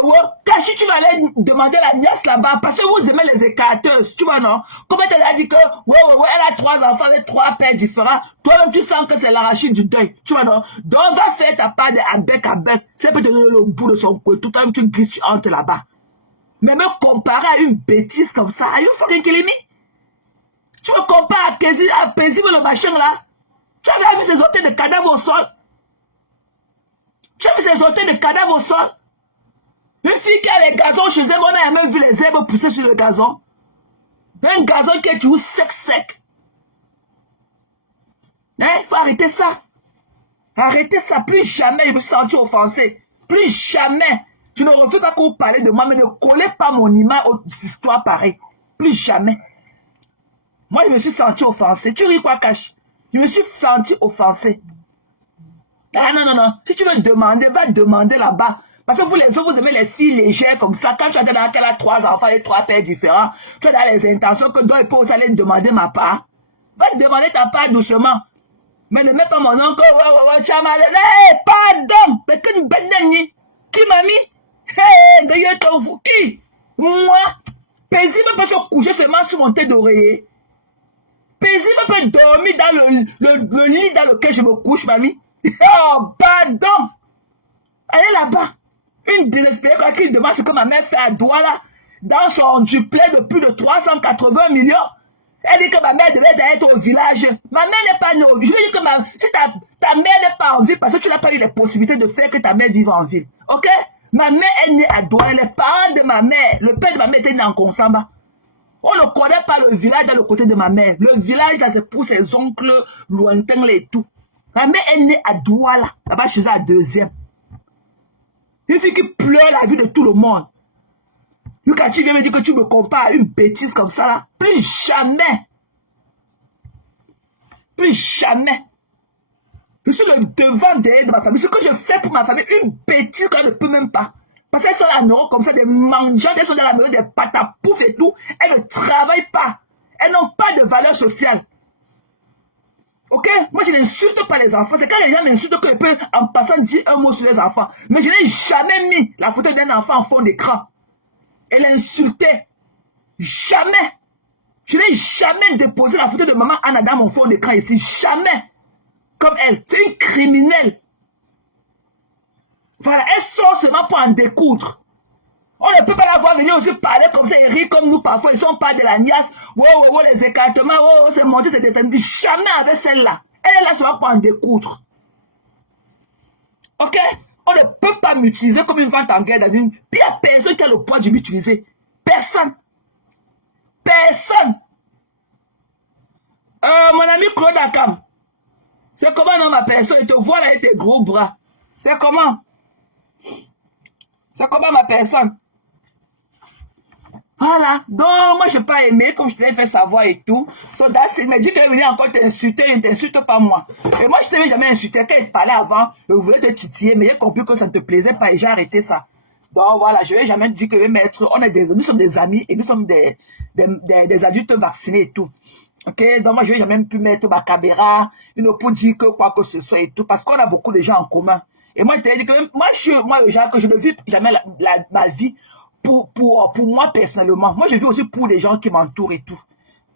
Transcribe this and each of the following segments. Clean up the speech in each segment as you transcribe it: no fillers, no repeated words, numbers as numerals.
Quand tu vas aller demander la nièce là-bas, parce que vous aimez les écarteuses, tu vois, non? Comment tu as dit que, elle a 3 enfants avec 3 pères différents. Toi-même, tu sens que c'est l'arachide du deuil, tu vois, non? Donc, va faire ta part de bec à bec. C'est peut-être le bout de son couille. Tout le temps, tu glisses, tu entres là-bas. Mais me comparer à une bêtise comme ça, are you fucking killing me? Tu me compares à Paisible le machin là? Tu avais vu ces hôtels de cadavres au sol? Tu as vu ces hôtels de cadavres au sol? Une fille qui a les gazons chez elle, on a même vu les herbes pousser sur le gazon. Un gazon qui est toujours sec. Hein? Il faut arrêter ça. Arrêtez ça. Plus jamais je me suis senti offensé. Plus jamais. Je ne refuse pas que vous parlez de moi, mais ne collez pas mon image aux histoires pareilles. Plus jamais. Moi, je me suis senti offensé. Tu ris quoi, Cash? Je me suis senti offensé. Ah non, non, non. Si tu veux demander, va demander là-bas. Parce que vous, les autres, vous aimez les filles légères comme ça. Quand tu as dans qu'elle a 3 enfants et 3 pères différents, tu as les intentions que d'autres peuvent aller demander ma part. Va demander ta part doucement. Mais ne mets pas mon nom que tu as mal. Hé, pardon. Mais que une bête d'année. Qui m'a mis? Hé, d'ailleurs, qui? Moi. Paisible peut se coucher seulement sur mon thé d'oreiller. Paisible peut dormir dans le lit dans lequel je me couche, mamie. Oh, pardon. Allez là-bas. Une désespérée quand il demande ce que ma mère fait à Douala dans son duplex de plus de 380 millions. Elle dit que ma mère devait être au village. Ma mère n'est pas née au village. Je veux dire que si ta mère n'est pas en ville parce que tu n'as pas eu les possibilités de faire que ta mère vive en ville. Ok? Ma mère est née à Douala. Les parents de ma mère, le père de ma mère était né en Konsamba. On ne connaît pas le village dans le côté de ma mère. Le village, là, c'est pour ses oncles lointains et tout. Ma mère est née à Douala. Là-bas, chez eux, à 2e. Une fille qui pleure la vie de tout le monde. Quand tu viens me dire que tu me compares à une bêtise comme ça, là, plus jamais. Plus jamais. Je suis le devant derrière de ma famille. Ce que je fais pour ma famille, une bêtise qu'elle ne peut même pas. Parce qu'elles sont là, non, comme ça, des mangeants, elles sont dans la maison, des patapoufs et tout. Elles ne travaillent pas. Elles n'ont pas de valeur sociale. Ok? Moi, je n'insulte pas les enfants. C'est quand les gens m'insultent que je peux, en passant, dire un mot sur les enfants. Mais je n'ai jamais mis la photo d'un enfant en fond d'écran. Et l'insulter. Jamais. Je n'ai jamais déposé la photo de maman Anna dans mon fond d'écran ici. Jamais. Comme elle. C'est une criminelle. Voilà, elles sont seulement pour en découdre. On ne peut pas la voir venir aussi parler comme ça et rire comme nous parfois. Ils sont pas de la niasse. Les écartements. C'est monté, c'est descendu. Jamais avec celle-là. Elle est là seulement pour en découdre. Ok? On ne peut pas m'utiliser comme une vente en guerre d'avenir. Puis il n'y a personne qui a le poids de m'utiliser. Personne. Personne. Mon ami Claude Akam. C'est comment non ma personne? Il te voit là avec tes gros bras. C'est comment? C'est comment ma personne? Voilà. Donc, moi, je n'ai pas aimé, comme je t'ai fait savoir et tout. So, il m'a dit qu'il venait encore t'insulter, il ne t'insulte pas moi. Et moi, je ne t'avais jamais insulté. Quand il te parlait avant, je voulais te titiller, mais j'ai compris que ça ne te plaisait pas et j'ai arrêté ça. Donc, voilà, je ne vais jamais dire que nous sommes des amis et nous sommes des adultes vaccinés et tout. Ok? Donc, moi, je ne vais jamais pu mettre ma caméra, pour dire que quoi que ce soit et tout, parce qu'on a beaucoup de gens en commun. Et moi, je t'ai dit que même, moi, le genre que je ne vis jamais ma vie pour moi personnellement. Moi, je vis aussi pour des gens qui m'entourent et tout.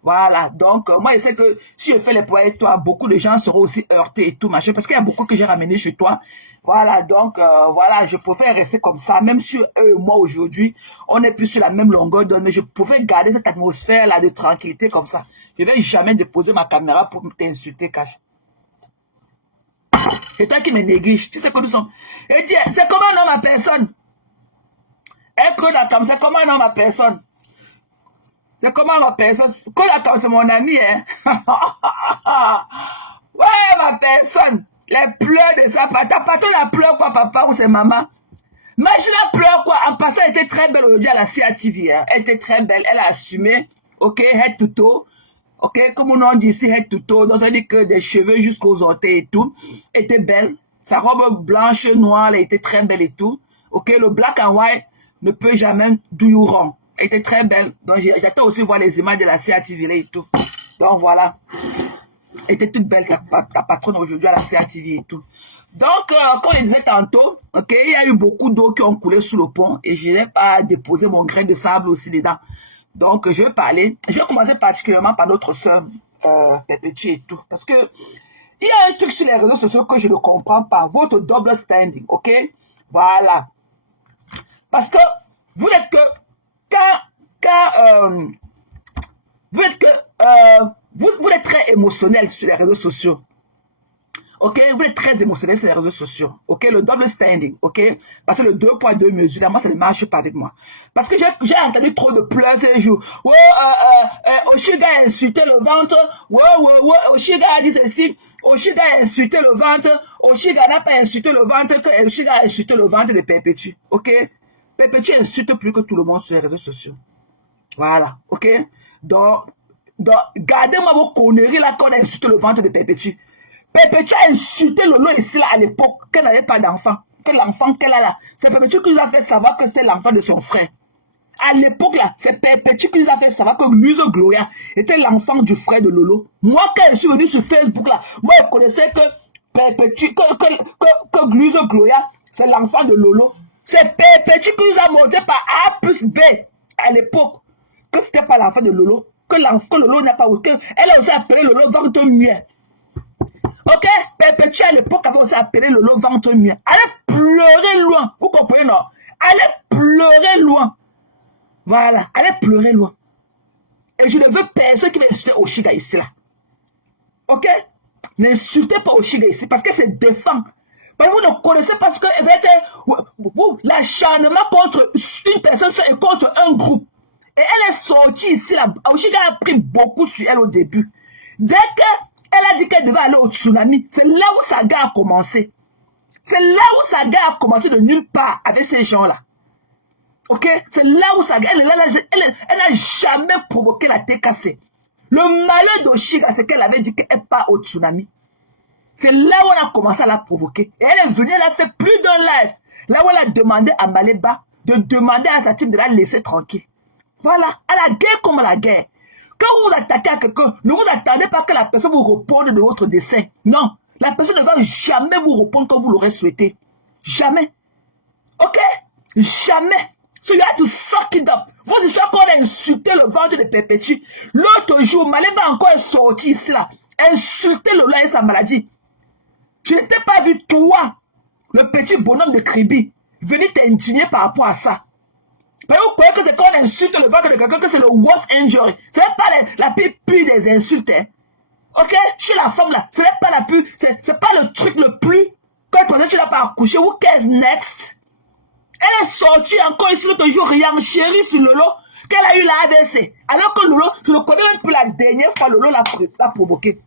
Voilà. Donc, moi, je sais que si je fais les poids avec toi, beaucoup de gens seront aussi heurtés et tout, machin, parce qu'il y a beaucoup que j'ai ramené chez toi. Voilà. Donc, voilà, je préfère rester comme ça. Même si eux et moi, aujourd'hui, on n'est plus sur la même longueur d'onde, mais je pouvais garder cette atmosphère-là de tranquillité comme ça. Je ne vais jamais déposer ma caméra pour t'insulter, Cash. C'est toi qui me néglige. Tu sais que nous sommes. Et dis, c'est comment non ma personne? C'est comment non ma personne? C'est comment ma personne? C'est mon ami, hein? Ouais, ma personne. Les pleurs de sa papa. Ta patronne a pleuré quoi, papa, ou c'est maman? Imagine, elle pleure quoi? En passant, elle était très belle aujourd'hui à la CATV. Hein? Elle était très belle. Elle a assumé. Ok, head to toe. Ok, comme on dit ici, head to toe. Donc, ça veut dire que des cheveux jusqu'aux orteils et tout. Elle était belle. Sa robe blanche, noire, elle était très belle et tout. Ok, le black and white ne peut jamais do you wrong. Elle était très belle. Donc, j'attends aussi voir les images de la CATV et tout. Donc, voilà. Elle était toute belle, ta patronne aujourd'hui à la CATV et tout. Donc, comme je disais tantôt, ok, il y a eu beaucoup d'eau qui ont coulé sous le pont et je n'ai pas déposé mon grain de sable aussi dedans. Donc, je vais parler. Je vais commencer particulièrement par notre sœur Perpétue et tout. Parce que il y a un truc sur les réseaux sociaux que je ne comprends pas. Votre double standing, ok? Voilà. Parce que vous êtes que vous êtes que vous êtes très émotionnel sur les réseaux sociaux. Ok, vous êtes très émotionnel sur les réseaux sociaux. Ok, le double standing. Ok, parce que le 2 poids 2 mesures, là, moi, ça ne marche pas avec moi. Parce que j'ai entendu trop de pleurs ces jours. Ouais, Oshiga a insulté le ventre. Ouais, Oshiga a dit ceci. Oshiga a insulté le ventre. Oshiga n'a pas insulté le ventre, que Oshiga a insulté le ventre de Perpétue. Ok, Perpétue insulte plus que tout le monde sur les réseaux sociaux. Voilà, ok. Donc gardez-moi vos conneries là qu'on a insulté le ventre de Perpétue. Perpétue a insulté Lolo ici là à l'époque, qu'elle n'avait pas d'enfant. Que l'enfant qu'elle a là, c'est Perpétue qui nous a fait savoir que c'était l'enfant de son frère. À l'époque là, c'est Perpétue qui nous a fait savoir que Luise Gloria était l'enfant du frère de Lolo. Moi, quand je suis venu sur Facebook là, moi je connaissais que Perpétue, que Luise Gloria, c'est l'enfant de Lolo. C'est Perpétue qui nous a montré par A plus B à l'époque que c'était pas l'enfant de Lolo. Que l'enfant de Lolo n'a pas. Elle a aussi appelé Lolo ventre muet. Ok, Perpétue à l'époque avait aussi appelé Lolo ventre muet. Allez pleurer loin, vous comprenez non? Allez pleurer loin. Voilà, allez pleurer loin. Et je ne veux personne qui va insulter Oshiga ici là. Ok? N'insultez pas Oshiga ici parce que c'est défend. Mais vous ne connaissez pas ce que vous, l'acharnement contre une personne et contre un groupe. Et elle est sortie ici là. Oshiga a pris beaucoup sur elle au début. Dès qu'elle a dit qu'elle devait aller au tsunami, c'est là où sa guerre a commencé. C'est là où sa guerre a commencé de nulle part avec ces gens-là. Ok? C'est là où sa guerre, elle n'a jamais provoqué la TKC. Le malheur d'Oshiga, c'est qu'elle avait dit qu'elle part au tsunami. C'est là où on a commencé à la provoquer. Et elle est venue, elle a fait plus d'un live. Là où elle a demandé à Maleba de demander à sa team de la laisser tranquille. Voilà, à la guerre comme à la guerre. Quand vous vous attaquez à quelqu'un, ne vous attendez pas que la personne vous réponde de votre dessein. Non, la personne ne va jamais vous répondre comme vous l'aurez souhaité. Jamais. Ok? Jamais. So you have to suck it up. Vos histoires qu'on a insulté le ventre de Perpétue. L'autre jour, Maleba encore est sorti ici là. Insulter le lait et sa maladie. Je n'étais pas vu toi, le petit bonhomme de Kribi, venir t'indigner par rapport à ça. Mais vous croyez que c'est quand on insulte le ventre de quelqu'un que c'est le worst injury. Ce n'est pas la plus pure des insultes. Hein. Ok? Chez la femme là, ce n'est pas la plus, c'est pas le truc le plus. Quand tu n'as pas accouché, who cares next? Elle est sortie encore ici l'autre jour, rien chérie sur Lolo, qu'elle a eu la AVC. Alors que Lolo, je ne connais même plus la dernière fois Lolo l'a provoqué.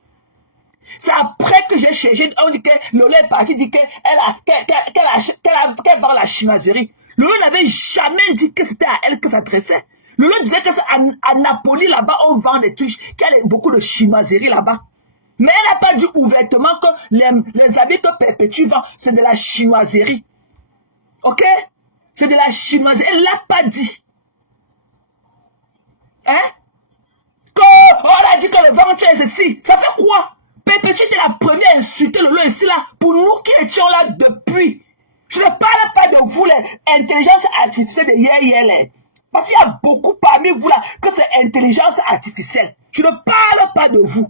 C'est après que j'ai cherché, on dit que Lolo est parti, dit qu'elle vend la chinoiserie. Lolo n'avait jamais dit que c'était à elle que ça s'adressait. Lolo disait que c'est à Napoli là-bas, on vend des trucs, qu'il y a beaucoup de chinoiserie là-bas. Mais elle n'a pas dit ouvertement que les habits que Perpétue vend, c'est de la chinoiserie. Ok? C'est de la chinoiserie. Elle ne l'a pas dit. Hein? On a dit que le ventre est ceci. Ça fait quoi? Perpétue était la première à insulter le lot ici là. Pour nous qui étions là depuis. Je ne parle pas de vous, les intelligences artificielles de hier. Parce qu'il y a beaucoup parmi vous là que c'est intelligence artificielle. Je ne parle pas de vous.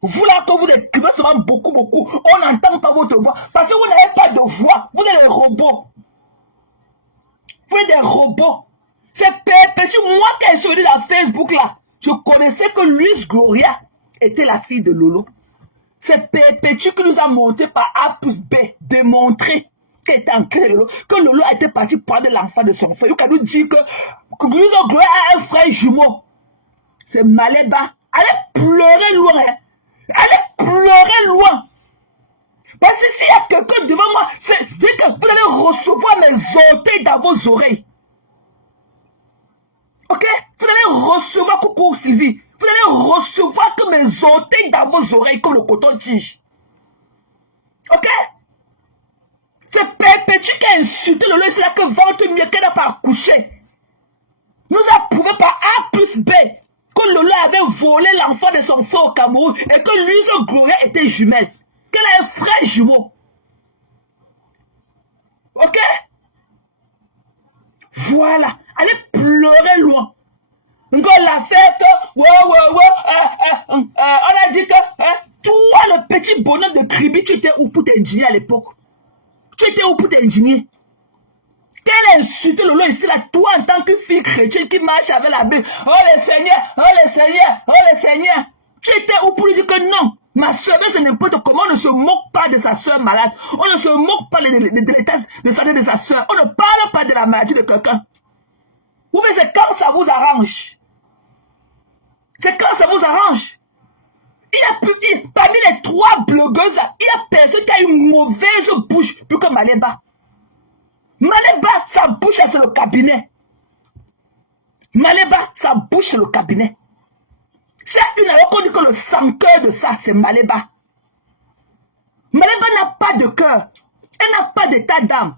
Vous là, quand vous écrivez seulement beaucoup, on n'entend pas votre voix. Parce que vous n'avez pas de voix. Vous êtes des robots. Vous êtes des robots. C'est Perpétue. Moi, quand je suis venu dans Facebook là, je connaissais que Luise Gloria était la fille de Lolo. C'est Perpétue qui nous a montré par A plus B, démontré qu'elle était en clé de Lolo, que Lolo a été parti prendre l'enfant de son frère. Il nous dit que Luise Gloria a un frère jumeau. C'est Maleba. Allez pleurer loin. Hein. Allez pleurer loin. Parce que s'il y a quelqu'un devant moi, c'est que vous allez recevoir mes orteils dans vos oreilles. Ok? Vous allez recevoir, coucou Sylvie, vous allez recevoir que mes orteils dans vos oreilles comme le coton-tige. Ok? C'est Perpétue qui a insulté le lait, c'est là que ventre mieux qu'elle n'a pas accouché. Nous a prouvé par A plus B que Lolo avait volé l'enfant de son frère au Cameroun et que Luise Gloria était jumelle. Qu'elle a un frère jumeau. Ok? Voilà. Allez pleurer loin. Encore la fête. On a dit que toi, le petit bonhomme de Kribi, tu étais où pour t'indigner à l'époque? Tu étais où pour t'indigner? Quelle insulte Lolo ici là, toi en tant que fille chrétienne qui marche avec la Bible. Oh le Seigneur, oh le Seigneur, oh le Seigneur. Tu étais où pour lui dire que non, ma soeur, c'est n'importe comment, on ne se moque pas de sa soeur malade. On ne se moque pas de l'état de santé de sa soeur. On ne parle pas de la maladie de quelqu'un. Ou bien c'est quand ça vous arrange. C'est quand ça vous arrange. Parmi les 3 blogueuses, il y a personne qui a une mauvaise bouche plus que Maléba. Maléba, sa bouche c'est le cabinet. Maléba, sa bouche c'est le cabinet. C'est une alors qu'on dit que le sans-cœur de ça, c'est Maléba. Maléba n'a pas de cœur. Elle n'a pas d'état d'âme.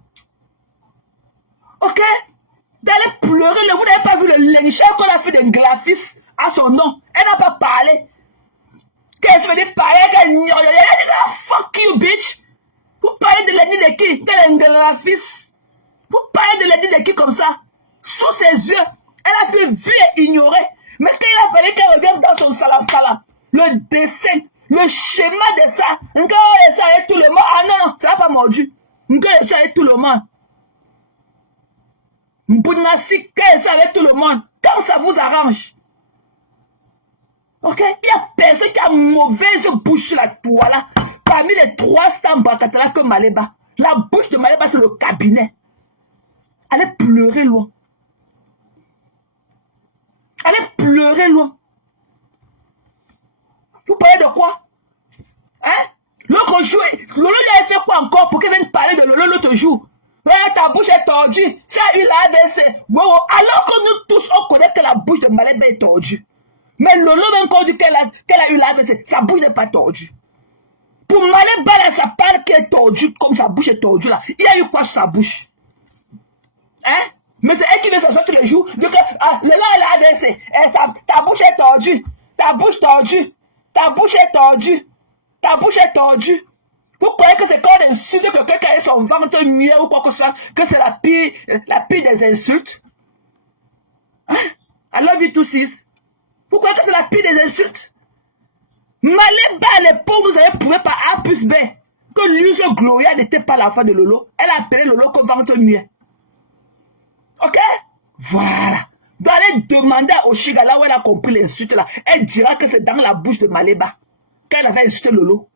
Ok? D'aller pleurer, vous n'avez pas vu le lynchage qu'on a fait d'un graphiste à son nom. Elle n'a pas parlé. Qu'elle se fait parler, qu'elle dit fuck you, bitch. Vous parlez de l'ennemi de qui? Quel est un graphiste? Vous parlez de l'ennemi de qui comme ça? Sous ses yeux, elle a fait vu et ignorer. Mais quand il a fallu qu'elle revienne dans son salam, le dessin, le schéma de ça, encore ça avec tout le monde. Ah non, ça n'a pas mordu. Encore ça avec tout le monde. Mbounassi, ça avec tout le monde. Quand ça vous arrange. Ok? Il n'y a personne qui a mauvaise bouche sur la toile. Parmi les 3 stars Bakatala que Maléba. La bouche de Maléba, c'est le cabinet. Allez pleurer loin. Allez pleurer loin. Vous parlez de quoi? Hein? L'autre jour, Lolo lui a fait quoi encore pour qu'il vienne parler de Lolo l'autre jour? Ouais, ta bouche est tordue. Tu as eu l'AVC. Alors que nous tous, on connaît que la bouche de Maléba est tordue. Mais Lolo même quand on dit qu'elle a eu l'AVC, sa bouche n'est pas tordue. Pour Maléba, là, ça parle qu'elle est tordue, comme sa bouche est tordue là. Il y a eu quoi sur sa bouche? Hein? Mais c'est elle qui veut s'asseoir tous les jours. Donc, le gars, elle a AVC. Ta bouche est tordue. Ta bouche tordue. Ta bouche est tordue. Ta bouche est tordue. Vous croyez que c'est quand on insulte quelqu'un qui a son ventre muet ou quoi que ce soit, que c'est la pire des insultes? Hein? I love you too, sis. Vous croyez que c'est la pire des insultes? Maléba, à l'époque, vous avez prouvé par A plus B que Luz Gloria n'était pas l'enfant de Lolo. Elle a appelé Lolo comme ventre muet. Ok? Voilà. Donc, elle demander à Oshiga, là où elle a compris l'insulte là, elle dira que c'est dans la bouche de Maléba qu'elle avait insulté Lolo.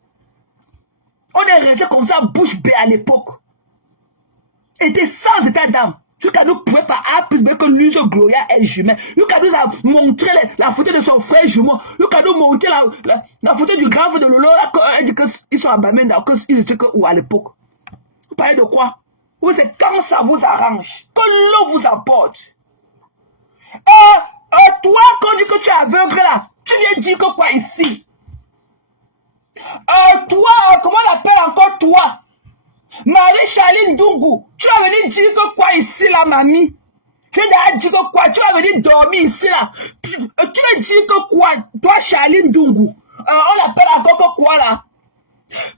On est resté comme ça, bouche bée à l'époque. Était sans état d'âme. Jusqu'à nous prouver par A plus B que Luz Gloria est jumelle. Jusqu'à nous a montré la photo de son frère jumeau. Jusqu'à nous montrer la photo du grand frère de Lolo. Là, elle dit qu'ils sont à Bamenda, qu'ils étaient où à l'époque. Vous parlez de quoi? Oui, c'est quand ça vous arrange, que l'eau vous apporte. Toi, quand on dit que tu es aveugle là, tu viens dire que quoi ici? Toi, comment on appelle encore toi? Marie-Charline Dungu, tu vas venir dire que quoi ici là, mamie? Tu vas dire que quoi? Tu vas venir dormir ici là. Tu vas dire que quoi? Toi, Charline Dungu, on l'appelle encore que quoi là?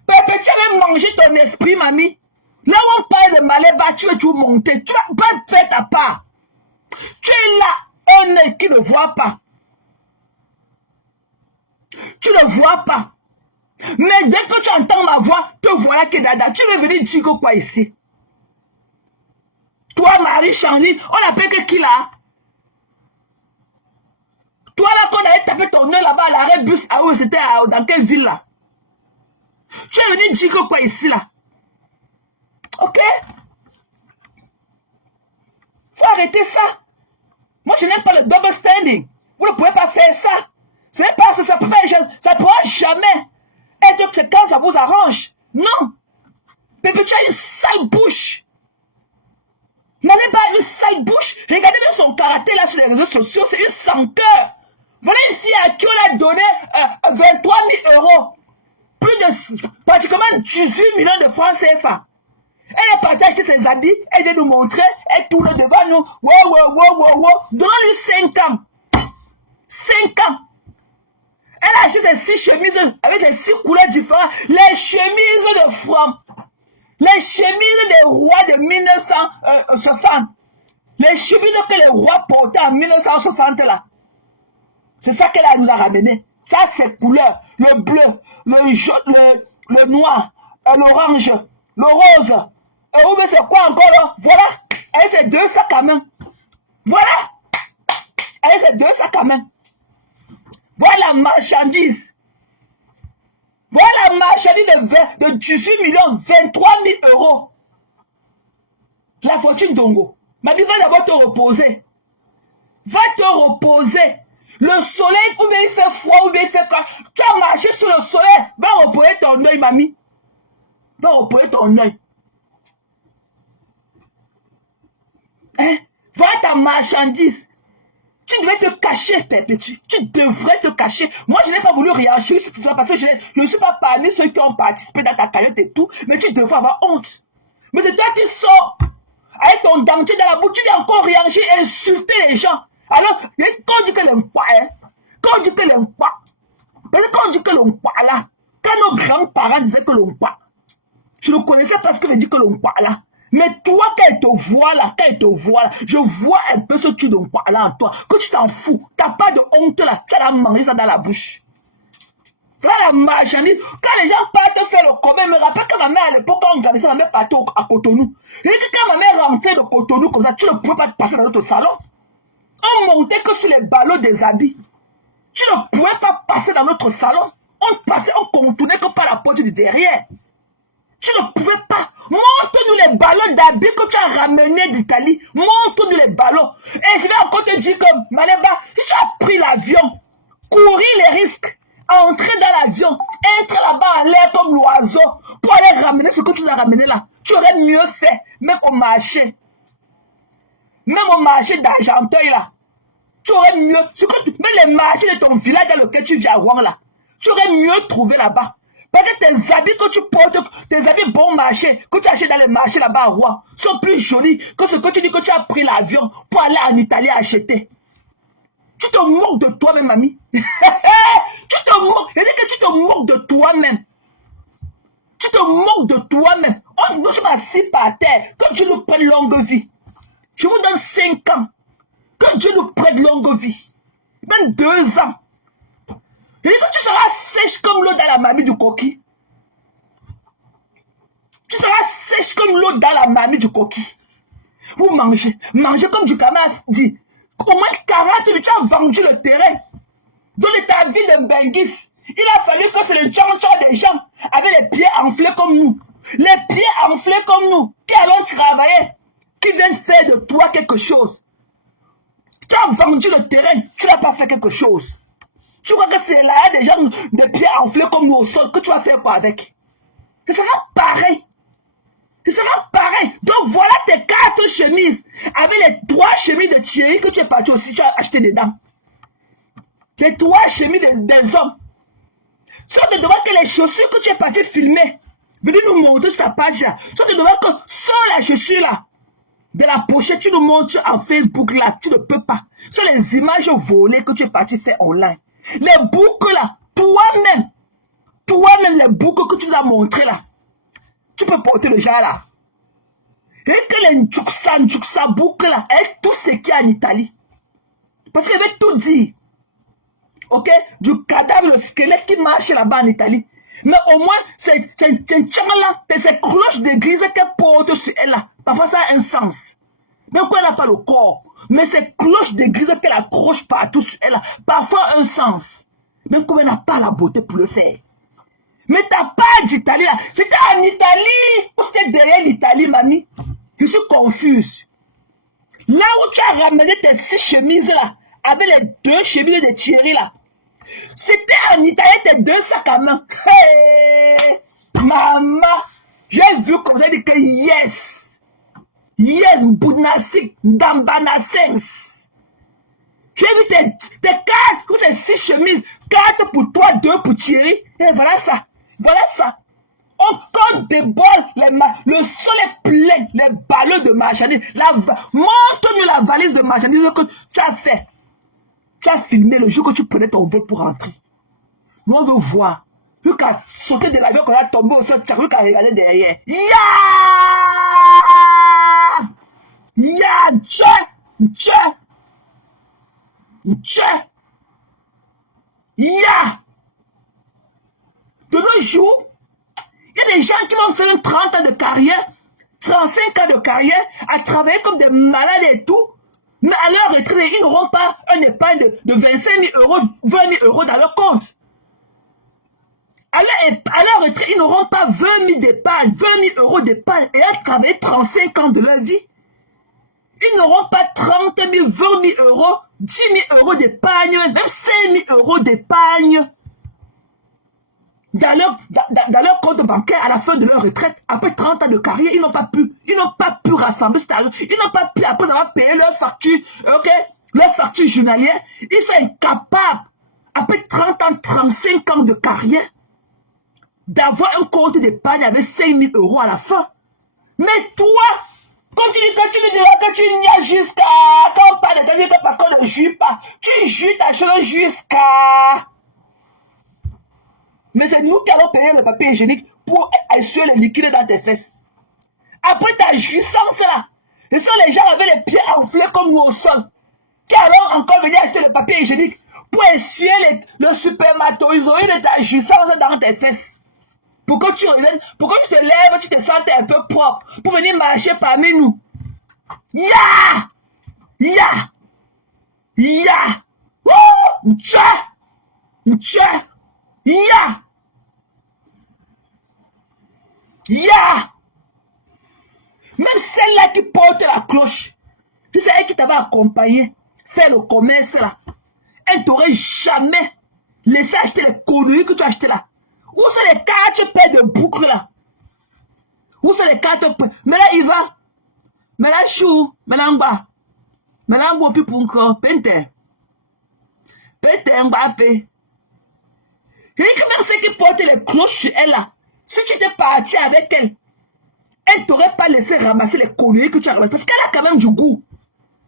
Pépé, tu vas manger ton esprit, mamie. Là où on parle de Maléba, tu veux tout monter. Tu vas pas faire ta part. Tu es là, un œil qui ne voit pas. Tu ne vois pas. Mais dès que tu entends ma voix, te voilà que dada. Tu veux venir dire quoi ici? Toi, Marie-Charline, on appelle que qui là? Toi là, qu'on avait tapé ton nez là-bas à l'arrêt bus, ah oui, c'était dans quelle ville là? Tu veux venir dire quoi ici là? Ok? Faut arrêter ça. Moi, je n'aime pas le double standing. Vous ne pouvez pas faire ça. C'est pas ça, ça ne pourra jamais être que quand ça vous arrange. Non. Pépé, tu as une sale bouche. N'allez pas une sale bouche. Regardez même son caractère là sur les réseaux sociaux. C'est une sans cœur. Voilà une fille à qui on a donné 23 000 €. Plus de pratiquement 18 millions de francs CFA. Elle a partagé ses habits, elle vient nous montrer, elle tourne devant nous. Wow. Donnons-lui 5 ans. 5 ans. Elle a acheté ses 6 chemises avec ses 6 couleurs différentes. Les chemises de francs. Les chemises des rois de 1960. Les chemises que les rois portaient en 1960 là. C'est ça qu'elle nous a ramené. Ça, c'est couleurs. Le bleu, le jaune, le noir, l'orange, le rose. Et où c'est quoi encore là? Voilà. Et c'est 2 sacs à main. Voilà. Et c'est 2 sacs à main. Voilà la marchandise. Voilà la marchandise de 18 millions, 23 000 euros. La fortune d'Ongo. Ma vie va d'abord te reposer. Va te reposer. Le soleil, ou bien il fait froid, ou bien il fait quoi. Tu as marché sur le soleil. Va reposer ton œil, mamie. Va reposer ton œil. Hein? Voilà ta marchandise. Tu devrais te cacher, Perpétue. Tu devrais te cacher. Moi, je n'ai pas voulu réagir sur cela parce que je ne suis pas parmi ceux qui ont participé dans ta cagnotte et tout. Mais tu devrais avoir honte. Mais c'est toi qui sors avec ton dentier dans la bouche. Tu viens encore réagir et insulter les gens. Alors, quand on dit que l'emploi, quand on dit que l'emploi, parce que quand on dit que l'emploi là, quand nos grands-parents disaient que l'emploi, je ne connaissais pas ce que veut dire que l'emploi là. Mais toi, quand elle te voit là, je vois un peu ce truc d'emploi là en toi, que tu t'en fous. Tu n'as pas de honte là, tu as mangé ça dans la bouche. Voilà la marchandise. Quand les gens partent faire le commerce, me rappelle que ma mère à l'époque, quand on regardait ça, ma mère partait à Cotonou. Et que quand ma mère rentrait de Cotonou comme ça, tu ne pouvais pas te passer dans notre salon. On montait que sur les ballots des habits. Tu ne pouvais pas passer dans notre salon. On contournait que par la porte du derrière. Tu ne pouvais pas. Montre-nous les ballons d'habits que tu as ramenés d'Italie. Montre-nous les ballons. Et je vais encore te dire que, Maneba, si tu as pris l'avion, courir les risques, entrer dans l'avion, être là-bas en l'air comme l'oiseau, pour aller ramener ce que tu as ramené là, tu aurais mieux fait, même au marché. Même au marché d'Argenteuil là. Tu aurais mieux, même les marchés de ton village dans lequel tu vis à Rouen là, tu aurais mieux trouvé là-bas. Parce que tes habits que tu portes, tes habits bon marché, que tu achètes dans les marchés là-bas à Rouen, sont plus jolis que ce que tu dis que tu as pris l'avion pour aller en Italie acheter. Tu te moques de toi-même, mamie. Tu te moques. Il dit que tu te moques de toi-même. Tu te moques de toi-même. Nous sommes assis par terre. Que Dieu nous prenne longue vie. Je vous donne 5 ans. Que Dieu nous prête longue vie. Même 2 ans. Il dit que tu seras sèche comme l'eau dans la mamie du coquille. Tu seras sèche comme l'eau dans la mamie du coquille. Vous mangez. Mangez comme du camarade dit. Au moins 40 000, tu as vendu le terrain. Dans ta vie de Benguis, il a fallu que c'est le tchan-tchan des gens avec les pieds enflés comme nous. Les pieds enflés comme nous. Qui allons travailler. Qui viennent faire de toi quelque chose. Tu as vendu le terrain, tu n'as pas fait quelque chose. Tu crois que c'est là des gens des pieds enflés comme nous au sol que tu vas faire quoi avec? Ce sera pareil. Ce sera pareil. Donc voilà tes 4 chemises avec les 3 chemises de Thierry que tu es parti aussi, tu as acheté dedans. Les 3 chemises des hommes. Sauf de devoir que les chaussures que tu es parti filmer, venez nous montrer sur ta page là. Sauf de devoir que sur la chaussure là, de la pochette, tu nous montres en Facebook là, tu ne peux pas. Sur les images volées que tu es parti faire online. Les boucles là, toi-même, les boucles que tu nous as montrées là, tu peux porter le genre là. Et que les Njuksa boucles là, avec tout ce qu'il y a en Italie. Parce qu'il avait tout dit. Ok? Du cadavre, le squelette qui marche là-bas en Italie. Mais au moins, c'est là, ces cloches d'église qu'elle porte sur elle là. Parfois ça a un sens. Même quand elle n'a pas le corps. Mais ces cloches d'église qu'elle accroche partout sur elle là. Parfois un sens. Même quand elle n'a pas la beauté pour le faire. Mais t'as pas d'Italie là. C'était en Italie. Ou c'était derrière l'Italie, mamie. Je suis confuse. Là où tu as ramené tes 6 chemises là. Avec les 2 chemises de Thierry là. C'était en Italie tes 2 sacs à main. Hey, maman. J'ai vu comme ça dit que yes. Yes, Boudnasik, Dambanasens. J'ai vu tes 4 ou tes 6 chemises. 4 pour toi, 2 pour Thierry. Et voilà ça. Voilà ça. On déborde, le sol est plein, les ballots de marchandises. Montre-nous la valise de marchandises que tu as fait. Tu as filmé le jour que tu prenais ton vol pour rentrer. Nous, on veut voir Vu qu'à sauter de l'avion, qu'on a tombé au sol, tu as vu qu'à regarder derrière. Ya! Ya! Tchè! Ya! De nos jours, il y a des gens qui vont faire 30 ans de carrière, 35 ans de carrière, à travailler comme des malades et tout, mais à leur retraite, ils n'auront pas un épargne de 25 000 euros, 20 000 euros dans leur compte. À leur retraite, ils n'auront pas 20 000 d'épargne, 20 000 euros d'épargne, et à travailler 35 ans de leur vie. Ils n'auront pas 30 000, 20 000 euros, 10 000 euros d'épargne, même 5 000 euros d'épargne dans leur compte bancaire à la fin de leur retraite. Après 30 ans de carrière, ils n'ont pas pu rassembler cet argent. Ils n'ont pas pu, après avoir payé leur facture, leur facture journalière, ils sont incapables, après 30 ans, 35 ans de carrière, d'avoir un compte d'épargne avec 5 000 euros à la fin. Mais toi, quand tu diras que tu n'y as jusqu'à... Quand on parle de ta vie, parce qu'on ne juge pas, tu juges ta chose jusqu'à... Mais c'est nous qui allons payer le papier hygiénique pour essuyer le liquide dans tes fesses. Après ta jouissance là, ce sont les gens avec les pieds enflés comme nous au sol qui allons encore venir acheter le papier hygiénique pour essuyer le supermatozoïde de ta jouissance dans tes fesses. Pour que tu reviennes, pour que tu te lèves, tu te sentes un peu propre, pour venir marcher parmi nous. Ya! Wouh! Ya! Même celle-là qui porte la cloche, tu sais, elle qui t'avait accompagné, faire le commerce là, elle t'aurait jamais laissé acheter les conneries que tu as achetées là. Où sont les cartes paires de boucles là? Où sont les cartes paires? Mais là, il va. Mais là, chou. Mais là, ngba. Mais là, ngba, puis pour encore. Pente, ngba, pe. Et quand même ceux qui portent les cloches sur elle là, si tu étais parti avec elle, elle t'aurait pas laissé ramasser les conneries que tu as ramassées. Parce qu'elle a quand même du goût.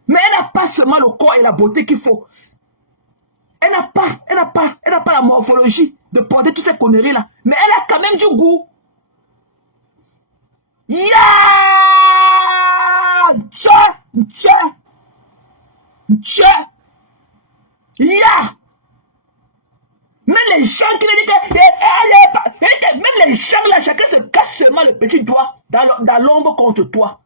Mais elle n'a pas seulement le corps et la beauté qu'il faut. Elle n'a pas la morphologie de porter toutes ces conneries-là. Mais elle a quand même du goût. Ya! Ya! Même les gens qui me disent que... Même les gens là, chacun se casse seulement le petit doigt dans l'ombre contre toi.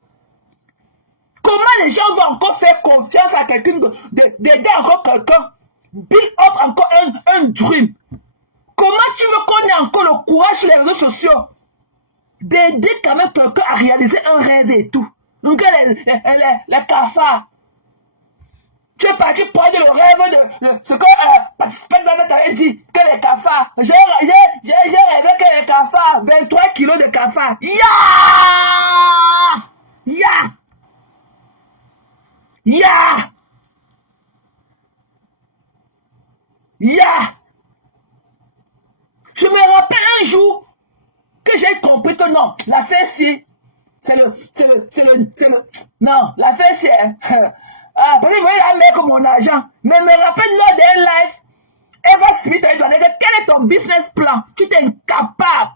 Comment les gens vont encore faire confiance à quelqu'un, d'aider encore quelqu'un? Build up encore un dream. Comment tu veux qu'on ait encore le courage sur les réseaux sociaux d'aider quand même quelqu'un à réaliser un rêve et tout? Donc les cafards. Tu es parti prendre le rêve de ce que participant dans t'avait dit, que les cafards. J'ai rêvé que les cafards, 23 kilos de cafards. Je me rappelle un jour que j'ai compris que non, l'affaire c'est le non, l'affaire c'est parce que vous voyez la mère comme mon agent. Mais me rappelle lors d'un live, Eva Smith a dit quel est ton business plan? Tu es incapable.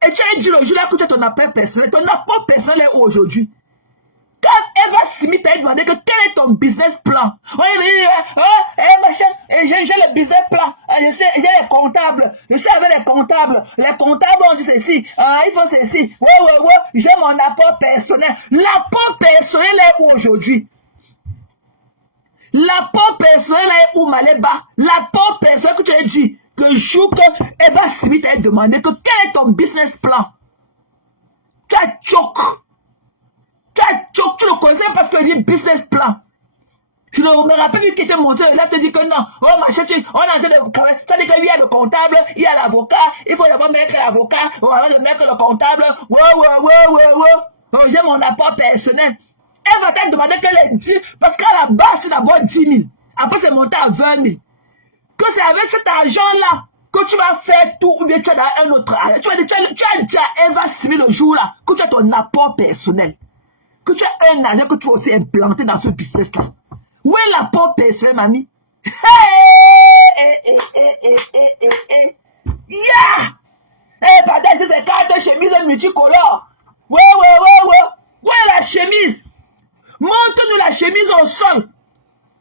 Et tu as dit le jour là que tu as ton appel personnel. Ton appel personnel est aujourd'hui. Quand Eva Smith a demandé que quel est ton business plan? Machin, j'ai le business plan. J'ai les comptables. Je suis avec les comptables. Les comptables ont dit ceci. Il faut ceci. Ouais. J'ai mon apport personnel. L'apport personnel est où aujourd'hui? L'apport personnel est où, Maléba? L'apport personnel que tu as dit que le jour que Eva Smith a demandé que quel est ton business plan? Tu as choc. Tu le connais parce qu'il dit business plan. Je me rappelle qu'il était monté là, tu dis que non. Oh, machin, on a en train de travailler. Tu as dit qu'il y a le comptable, il y a l'avocat. Il faut d'abord mettre l'avocat, avant de mettre le comptable. Ouais. Oh, j'ai mon apport personnel. Elle va te demander qu'elle ait 10, parce qu'à la base, c'est d'abord 10 000. Après, c'est monté à 20 000. Que c'est avec cet argent-là que tu vas faire tout, ou bien tu as dans un autre argent. Tu as dit à Eva Smith le jour-là que tu as ton apport personnel. Que tu as un argent que tu vas aussi implanter dans ce business-là. Où est l'apport personnel, mamie? Yeah! Eh, pardon, c'est 4 chemises multicolores. Ouais. Ouais, la chemise. Montre-nous la chemise au sol.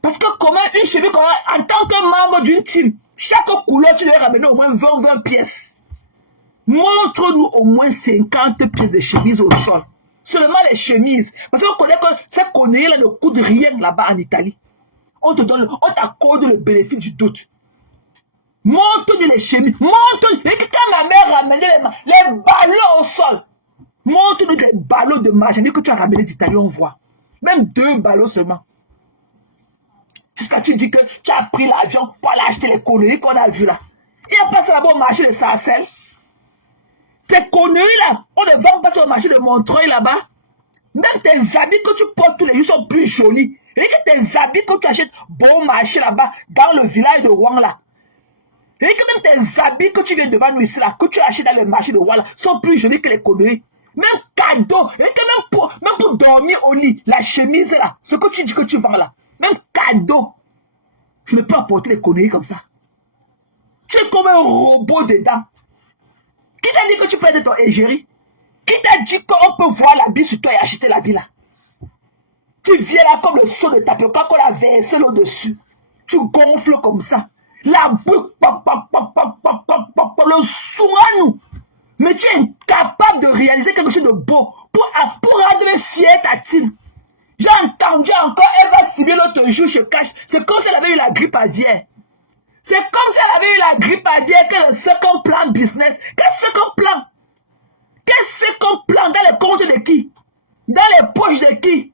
Parce que comment une chemise, en tant que membre d'une team, chaque couleur, tu devais ramener au moins 20 pièces. Montre-nous au moins 50 pièces de chemise au sol. Seulement les chemises. Parce qu'on connaît que ces conneries-là ne coûtent rien là-bas en Italie. On t'accorde le bénéfice du doute. Montre-nous les chemises. Montre-nous. Et quand ma mère ramenait les ballons au sol, montre-nous des ballons de marchandises que tu as ramenés d'Italie, on voit. Même 2 ballons seulement. Jusqu'à tu dis que tu as pris l'argent pour aller acheter les conneries qu'on a vues là. Il n'y a pas ça là-bas au marché de Sarcelles. Tes conneries là, on ne vend pas ça au marché de Montreuil là-bas. Même tes habits que tu portes tous les jours sont plus jolis. Et que tes habits que tu achètes bon marché là-bas, dans le village de Rouen là. Et que même tes habits que tu viens devant nous ici là, que tu achètes dans le marché de Rouen là, sont plus jolis que les conneries. Même cadeau. Et que même pour dormir au lit, la chemise là, ce que tu dis que tu vends là. Même cadeau. Je ne peux pas porter les conneries comme ça. Tu es comme un robot dedans. Qui t'a dit que tu peux être ton égérie? Qui t'a dit qu'on peut voir l'habit sur toi et acheter l'habit là? Tu viens là comme le seau de tapioca qu'on a versé là-dessus. Tu gonfles comme ça. La boucle, le sourd. Mais tu es incapable de réaliser quelque chose de beau pour rendre fier ta team. J'ai entendu encore Eva Sibyl l'autre jour chez Cash. C'est comme si elle avait eu la grippe aviaire. C'est comme si elle avait eu la grippe aviaire que le second plan business. Quel second plan? Quel second plan dans les comptes de qui? Dans les poches de qui?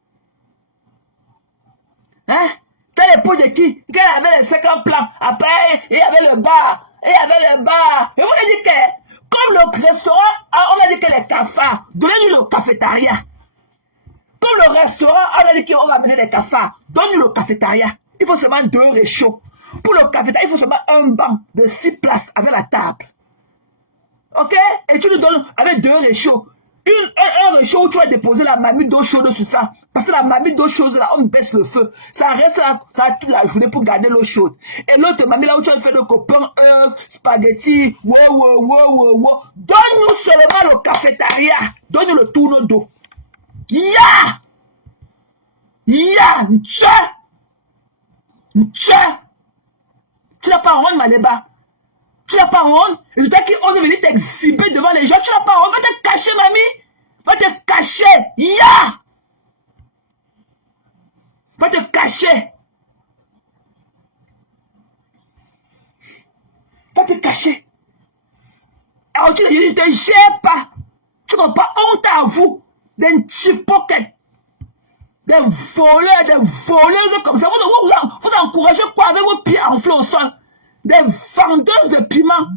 Hein? Dans les poches de qui? Qu'elle avait le second plan. Après, il y avait le bar. Et vous avez dit que, comme le restaurant, on a dit que les cafards, donnez-nous le cafétéria. Comme le restaurant, on a dit qu'on va amener des cafards. Donne-nous le cafétéria. Il faut seulement 2 réchauds. Pour le cafétéria, il faut seulement un banc de 6 places avec la table. Ok? Et tu nous donnes avec 2 réchauds. Un réchaud où tu vas déposer la marmite d'eau chaude sur ça. Parce que la marmite d'eau chaude, là, on baisse le feu. Ça reste là, ça a toute la journée pour garder l'eau chaude. Et l'autre marmite là où tu vas faire le copain, œufs, spaghetti, wow. Donne-nous seulement le cafétéria. Donne-nous le tourneau d'eau. Ya! Tu n'as pas honte, Maléba. Tu n'as pas honte. Et tout à qui ose venir t'exhiber devant les gens. Tu n'as pas honte. Va te cacher, mamie. Va te cacher. Ya! Va te cacher. Va te cacher. Alors tu ne te gères pas. Tu n'as pas honte à vous. Des chief pocket. Des voleurs comme ça. Vous encouragez quoi avec vos pieds enflés au sol? Des vendeuses de piment.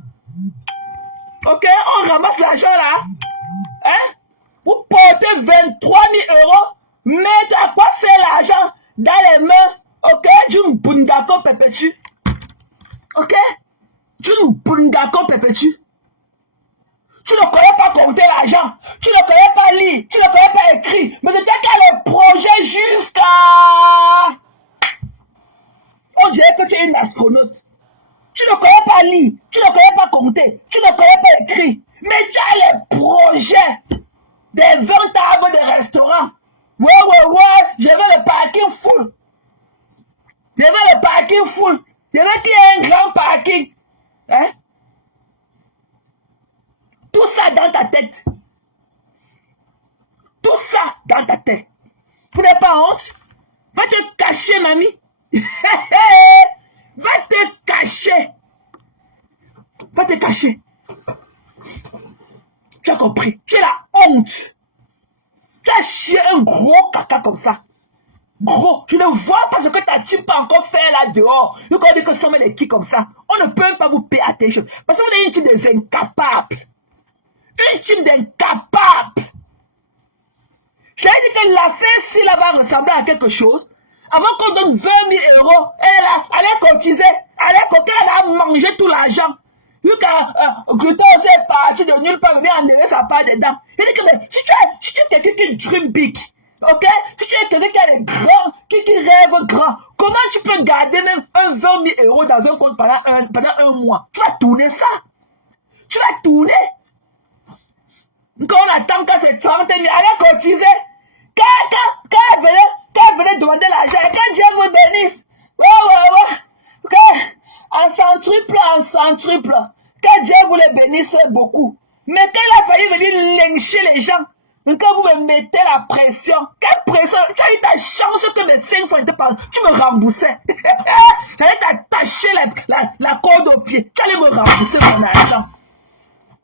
Ok, on ramasse l'argent là. Hein? Vous portez 23 000 €. Mettez à quoi c'est l'argent dans les mains. Ok, d'une bundako perpétue. Ok? D'une bundako perpétue. Tu ne connais pas compter l'argent. Tu ne connais pas lire. Tu ne connais pas écrire. Mais c'était qu'à les projets jusqu'à... On dirait que tu es une astronaute. Tu ne connais pas lire. Tu ne connais pas compter. Tu ne connais pas écrire. Mais tu as les projets des 20 tables de restaurants. Ouais. Je veux le parking full. Je veux le parking full. Je veux qu'il y ait un grand parking. Hein? Tout ça dans ta tête. Tout ça dans ta tête. Vous n'avez pas honte? Va te cacher, mamie. Va te cacher. Va te cacher. Tu as compris? Tu es la honte. Tu as chié un gros caca comme ça. Gros. Je ne vois pas ce que ta team peut encore faire là dehors. Donc on dit que sommes les qui comme ça. On ne peut même pas vous payer attention. Parce que vous êtes une team des incapables. Une team d'incapables. J'ai dit que l'affaire, si là va ressembler à quelque chose, avant qu'on donne 20 000 €, elle a cotisé, elle a mangé tout l'argent. Vu que Gluton aussi est parti de nulle part, venir enlever sa part dedans. Il dit que mais, si tu es quelqu'un qui dream big, ok? Si tu es quelqu'un qui a les grands, qui rêve grand, comment tu peux garder même un 20 000 € dans un compte pendant un mois? Tu vas tourner ça. Tu vas tourner. Quand on attend quand c'est 30 000, allez cotiser. Quand elle venait demander l'argent, quand Dieu vous bénisse, en centuple, quand Dieu vous les bénisse beaucoup. Mais quand il a fallu venir lyncher les gens, quand vous me mettez la pression, quelle pression? Tu as eu ta chance que mes 5 fois n'étaient pas, tu me remboursais. J'allais t'attacher la corde au pied, tu allais me rembourser mon argent.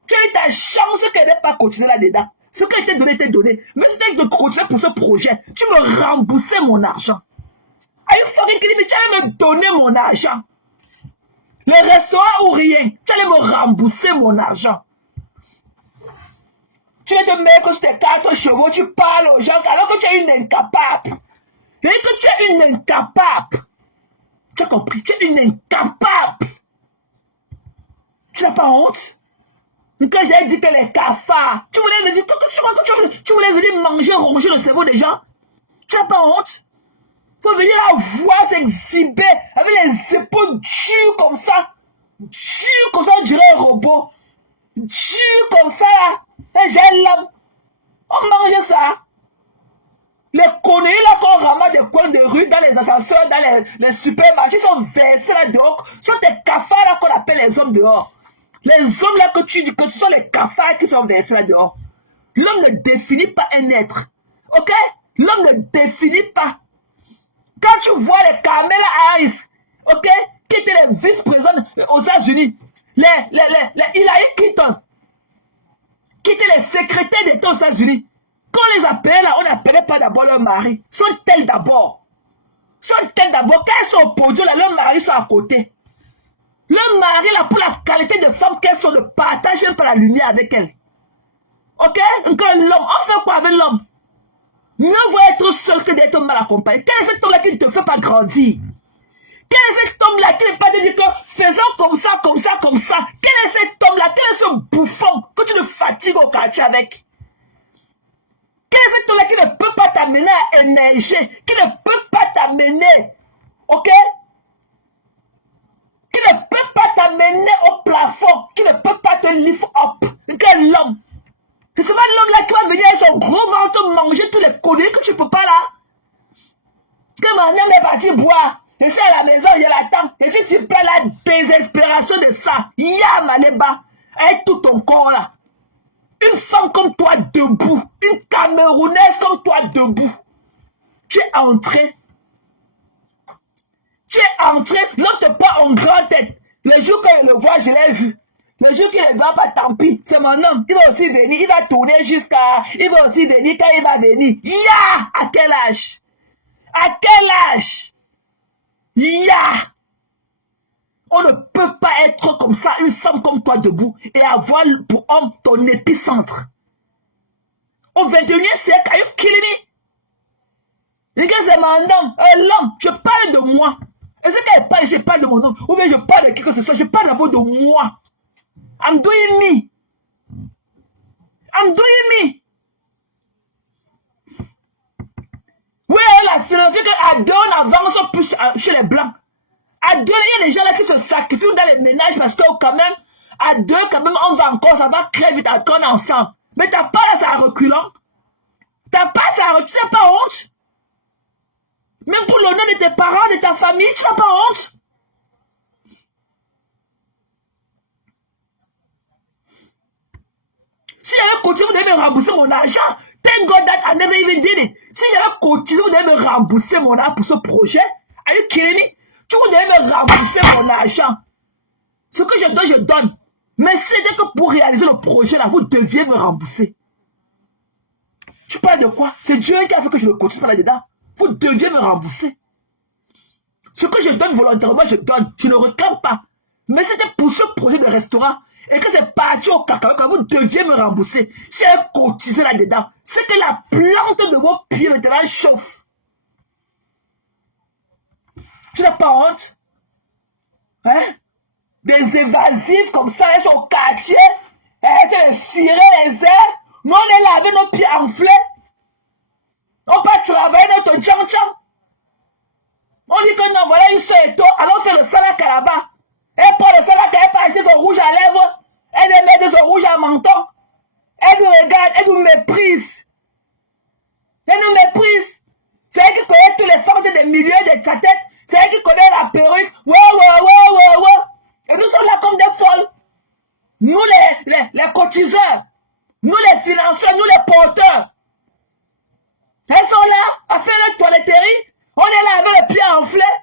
Tu as eu ta chance qu'elle n'ait pas continué là-dedans. Ce qui était donné. Mais si tu as continué pour ce projet, tu me remboursais mon argent. Are you fucking kidding me? Tu allais me donner mon argent. Les restaurants ou rien, tu allais me rembourser mon argent. Tu vas te mettre sur tes 4 chevaux, tu parles aux gens alors que tu es une incapable. Je dis que tu es une incapable. Tu as compris? Tu es une incapable. Tu n'as pas honte? Quand j'ai dit que les cafards, tu voulais venir manger, ronger le cerveau des gens? Tu n'as pas honte? Il faut venir la voir s'exhiber avec les épaules dures comme ça. Dures comme ça, on dirait un robot. Dures comme ça, là. Et j'ai l'âme. On mange ça. Les conneries là qu'on ramasse des coins de rue, dans les ascenseurs, dans les supermarchés, sont versés là dehors. Ce sont des cafards là qu'on appelle les hommes dehors. Les hommes là que tu dis que ce sont les cafards qui sont versés là dehors. L'homme ne définit pas un être. Ok? L'homme ne définit pas. Quand tu vois les Kamala Harris, ok? Qui étaient les vice-présidents aux États-Unis, les Hillary Clinton, qui étaient les secrétaires d'État aux États-Unis, quand on les appelait là, on n'appelait pas d'abord leur mari. Sont-elles d'abord? Sont-elles d'abord? Quand elles sont au podium là, leurs maris sont à côté. Le mari, là, pour la qualité de femme qu'elles sont, ne partage même pas la lumière avec elle. Ok? Encore l'homme, on fait quoi avec l'homme? Mieux vaut être seul que d'être mal accompagné. Quel est cet homme-là qui ne te fait pas grandir? Quel est cet homme-là qui n'est pas dit que faisons comme ça, comme ça, comme ça? Quel est cet homme-là? Quel est ce bouffon que tu le fatigues au quartier avec? Quel est cet homme-là qui ne peut pas t'amener à émerger? Qui ne peut pas t'amener, ok? Qui ne peut pas t'amener au plafond, qui ne peut pas te lift up. Quel l'homme? C'est souvent l'homme là qui va venir avec son gros ventre manger tous les conneries que tu ne peux pas là. Que maintenant est parti boire. Je suis à la maison, je l'attends. Je suis super la désespération de ça. Ya Maleba, avec tout ton corps là. Une femme comme toi debout. Une Camerounaise comme toi debout. Tu es entré. L'autre pas en grande tête. Le jour que je le vois, je l'ai vu. Le jour qu'il ne va pas, tant pis. C'est mon homme. Il va aussi venir. Il va tourner jusqu'à... Il va aussi venir quand il va venir. Ya! À quel âge? À quel âge? Ya! On ne peut pas être comme ça, une femme comme toi debout, et avoir pour homme ton épicentre. Au 21e siècle, are you kidding me? Les gars, c'est mon homme. L'homme, je parle de moi. Est-ce qu'elle parle, je parle de mon homme? Ou bien je parle de qui que ce soit, je parle d'abord de moi. I'm doing me. I'm doing me. Oui, la philosophie qu'Adon avance plus chez les blancs. À deux, il y a des gens là qui se sacrifient dans les ménages parce que quand même, à deux, quand même, on va encore, ça va très vite quand on est ensemble. Mais t'as pas là, ça reculant. T'as pas ça reculant, tu n'as pas honte. Même pour l'honneur de tes parents, de ta famille, tu n'as pas honte. Si j'avais continué, vous devez me rembourser mon argent. Thank God that I never even did it. Si j'avais continué, vous devez me rembourser mon argent pour ce projet. Are you kidding me? Tu vous devez me rembourser mon argent. Ce que je donne, je donne. Mais c'était que pour réaliser le projet là, vous deviez me rembourser. Tu parles de quoi? C'est Dieu qui a fait que je ne continue pas là-dedans. Vous deviez me rembourser. Ce que je donne volontairement, je donne. Je ne réclame pas. Mais c'était pour ce projet de restaurant. Et que c'est parti au caca, quand vous deviez me rembourser. Si elle cotisait là-dedans, c'est que la plante de vos pieds maintenant chauffe. Tu n'as pas honte? Hein? Des évasifs comme ça, elles sont au quartier. Elles fait les cirer les airs. Nous, on est là avec nos pieds enflés. On peut travailler notre tchan-tchan. On dit que non, voilà une soeur et toi. Alors on fait le salak là-bas. Elle prend le salak, elle peut acheter son rouge à lèvres. Elle met de son rouge à menton. Elle nous regarde, elle nous méprise. Elle nous méprise. C'est elle qui connaît tous les formes des milieux de sa tête. C'est elle qui connaît la perruque. Ouais. Et nous sommes là comme des folles. Nous les cotiseurs. Nous les financeurs, nous les porteurs. Elles sont là à faire la toiletterie. On est là avec les pieds enflés.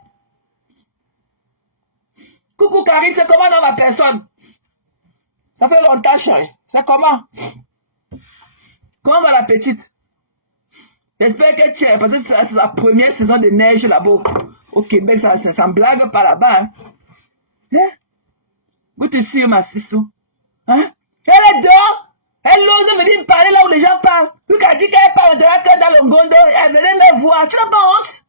Coucou Karine, c'est comment dans ma personne? Ça fait longtemps, chérie. C'est comment? Comment va la petite? J'espère que tu es, parce que c'est la première saison de neige là-bas au Québec, ça ne blague pas là-bas. Hein? Good to see you, ma sister. Hein? Elle est dehors. Elle ose venir parler là où les gens parlent. Lui qui a dit qu'elle parle de la queue dans le Ngondo, elle venait me voir. Tu n'as pas honte?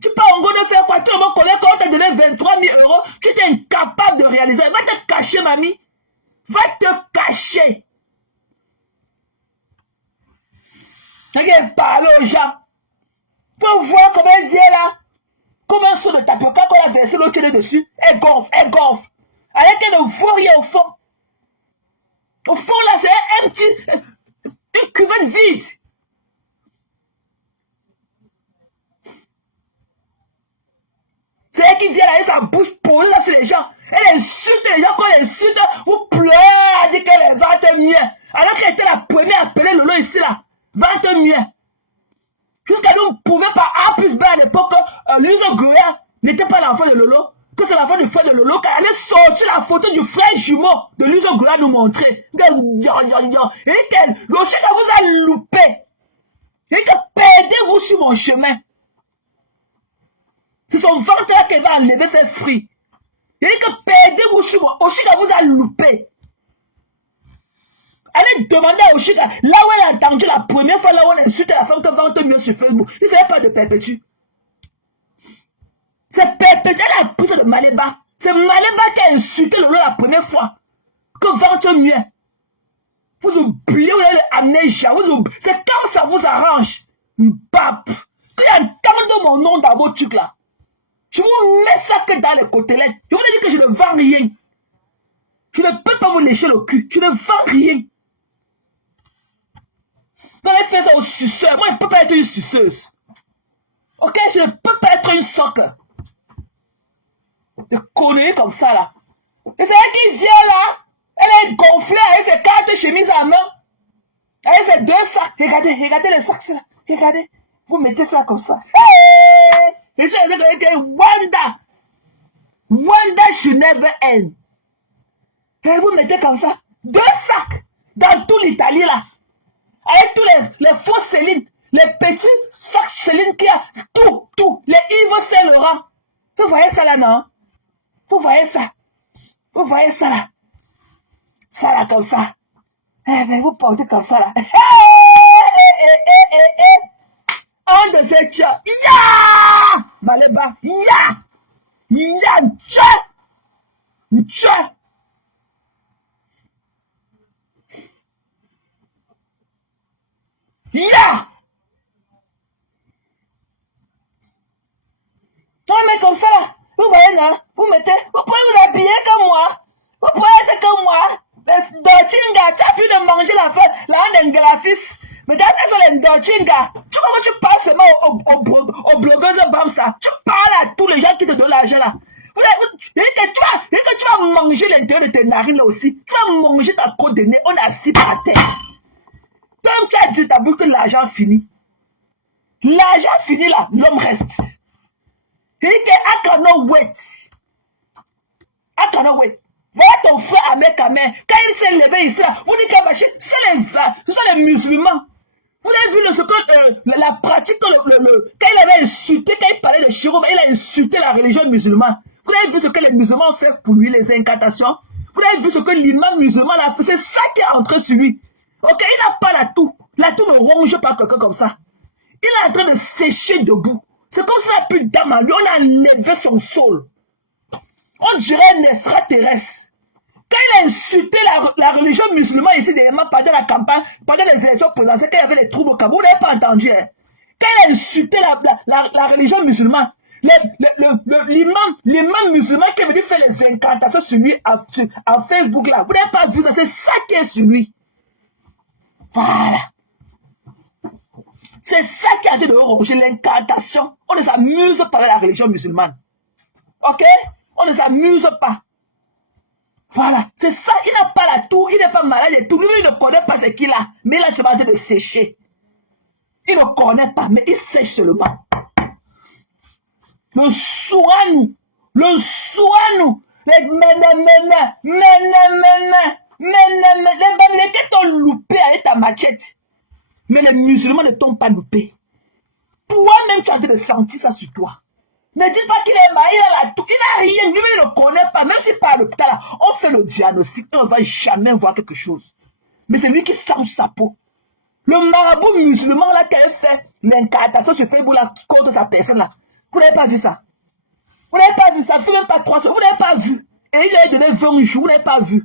Tu pars au Ngondo faire quoi? Tout le monde connaît quand on t'a donné 23 000 €. Tu étais incapable de réaliser. Va te cacher, mamie. Va te cacher. Regarde, parle aux gens. Faut voir comment elle vient là. Comme un seau de tapioca qu'on a versé l'autre dessus. Elle gonfle, elle gonfle. Alors qu'elle ne vaut rien au fond. Au fond là, c'est une cuvette vide. C'est elle qui vient là, sa bouche posée là sur les gens. Elle insulte les gens, quand elle insulte, vous pleurez, elle dit qu'elle est 20 mieux. Alors qu'elle était la première à appeler Lolo ici là. 20 mieux. Jusqu'à nous ne pouvions pas A plus B à l'époque, Luiso Goya n'était pas l'enfant de Lolo, que c'est l'enfant du frère de Lolo, car elle est sortie la photo du frère jumeau de Luiso Goya nous montrer. Et que le chien vous a loupé. Et que perdez-vous sur mon chemin. C'est son ventre là qu'elle va enlever ses fruits. Et que perdez-vous sur moi. Oshika vous a loupé. Allez demander à Oshika, là où elle a entendu la première fois, là où elle insulte la femme que vente mieux sur Facebook. Il ne savait pas de Perpétue. C'est Perpétue, elle a pris ça de Maléba. C'est Maléba qui a insulté Lolo la première fois. Que vente mieux. Vous oubliez où elle est amnésia. C'est quand ça vous arrange. Bap. Qu'il entende mon nom dans vos trucs là. Je vous mets ça que dans les côtelettes. Je vous dis que je ne vends rien. Je ne peux pas vous lécher le cul. Je ne vends rien. Vous allez faire ça aux suceurs. Moi, je ne peux pas être une suceuse. Ok, je ne peux pas être une soque. De conneries comme ça là. Et c'est elle qui vient là. Elle est gonflée avec ses 4 chemises à main. Avec ses 2 sacs. Regardez les sacs là. Regardez. Vous mettez ça comme ça. Hey! Et c'est Wanda. Wanda should never end. Et vous mettez comme ça. 2 sacs. Dans tout l'Italie là. Avec tous les faux Céline. Les petits sacs Céline qui a tout. Les Yves Saint Laurent. Vous voyez ça là, non? Vous voyez ça? Vous voyez ça là? Ça là comme ça. Vous portez comme ça là. Un de ces chats. Ya! Maléba. Ya! Ya! Tcha! Ya! Non mais comme ça là. Vous voyez là? Vous mettez. Vous pouvez vous habiller comme moi. Vous pouvez être comme moi. Dochinga, tu as fini de manger la Ndengalafis. Mais dans les Dochinga, tu vois que tu parles seulement aux blogueuses Bamsa. Tu parles à tous les gens qui te donnent l'argent là. Tu vas manger l'intérieur de tes narines là aussi. Tu vas manger ta côte de nez. On est assis par terre. Toi, tu as dit ta bouche que l'argent finit. L'argent finit là, l'homme reste. I cannot wait. I cannot wait. Voilà ton frère Ahmed Kamer. Quand il s'est levé ici, vous dites que ce sont les musulmans. Vous avez vu la pratique, quand il avait insulté, quand il parlait de Chiro, il a insulté la religion musulmane. Vous avez vu ce que les musulmans ont fait pour lui, les incantations. Vous avez vu ce que l'imam musulman a fait. C'est ça qui est entré sur lui. Ok, il n'a pas la toux. La toux ne ronge pas quelqu'un comme ça. Il est en train de sécher debout. C'est comme s'il n'a plus d'âme en lui. On a enlevé son sol. On dirait un extraterrestre. Quand il a insulté la religion musulmane ici, pendant la campagne, pendant les élections présidentielles, quand il y avait les troubles au Cameroun, vous n'avez pas entendu. Hein? Quand il a insulté la religion musulmane, L'imam musulman qui est venu faire les incantations sur lui en Facebook là. Vous n'avez pas vu ça, c'est ça qui est sur lui. Voilà. C'est ça qui a dit de reprocher l'incantation. On ne s'amuse pas de la religion musulmane. Ok? On ne s'amuse pas. Voilà. C'est ça. Il n'a pas la toux, il n'est pas malade et tout. Lui, il ne connaît pas ce qu'il a. Mais il a seulement en train de sécher. Il ne connaît pas, mais il sèche seulement. Le Souanou, les Bamileke t'ont loupé avec ta machette. Mais les musulmans ne t'ont pas loupé. Toi-même, tu es en train de sentir ça sur toi. Ne dis pas qu'il est marié, il n'a rien, lui, il ne connaît pas. Même si par l'hôpital, on fait le diagnostic et on ne va jamais voir quelque chose. Mais c'est lui qui sent sa peau. Le marabout musulman là qui a fait l'incantation sur Facebook là contre sa personne là. Vous n'avez pas vu ça? Vous n'avez pas vu ça? Ça fait même pas 3 semaines. Vous n'avez pas vu? Et il a donné 20 jours. Vous n'avez pas vu?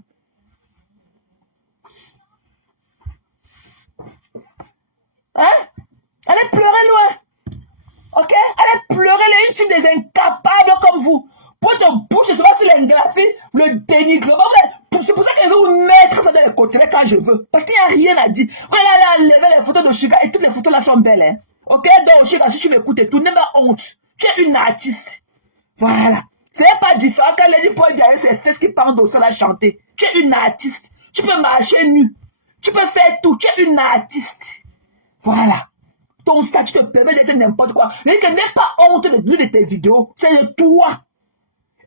Hein? Allez pleurer loin. Ok? Allez pleurer les ultimes des incapables comme vous. Pour te bouche, je sais pas si l'ingraphie, le dénigrement. C'est pour ça que je vais vous mettre ça dans les côtés quand je veux. Parce qu'il n'y a rien à dire. Vous allez enlever les photos de Chiga et toutes les photos là sont belles. Hein? Ok? Donc Chiga, si tu m'écoutes et tout, n'aie pas honte. Tu es une artiste. Voilà. Ce n'est pas différent quand Lady Paul Diane ses fesses qui pendent au sol à chanter. Tu es une artiste. Tu peux marcher nu. Tu peux faire tout. Tu es une artiste. Voilà. Ton statut te permet d'être n'importe quoi. N'aie pas honte de l'une de tes vidéos. C'est de toi.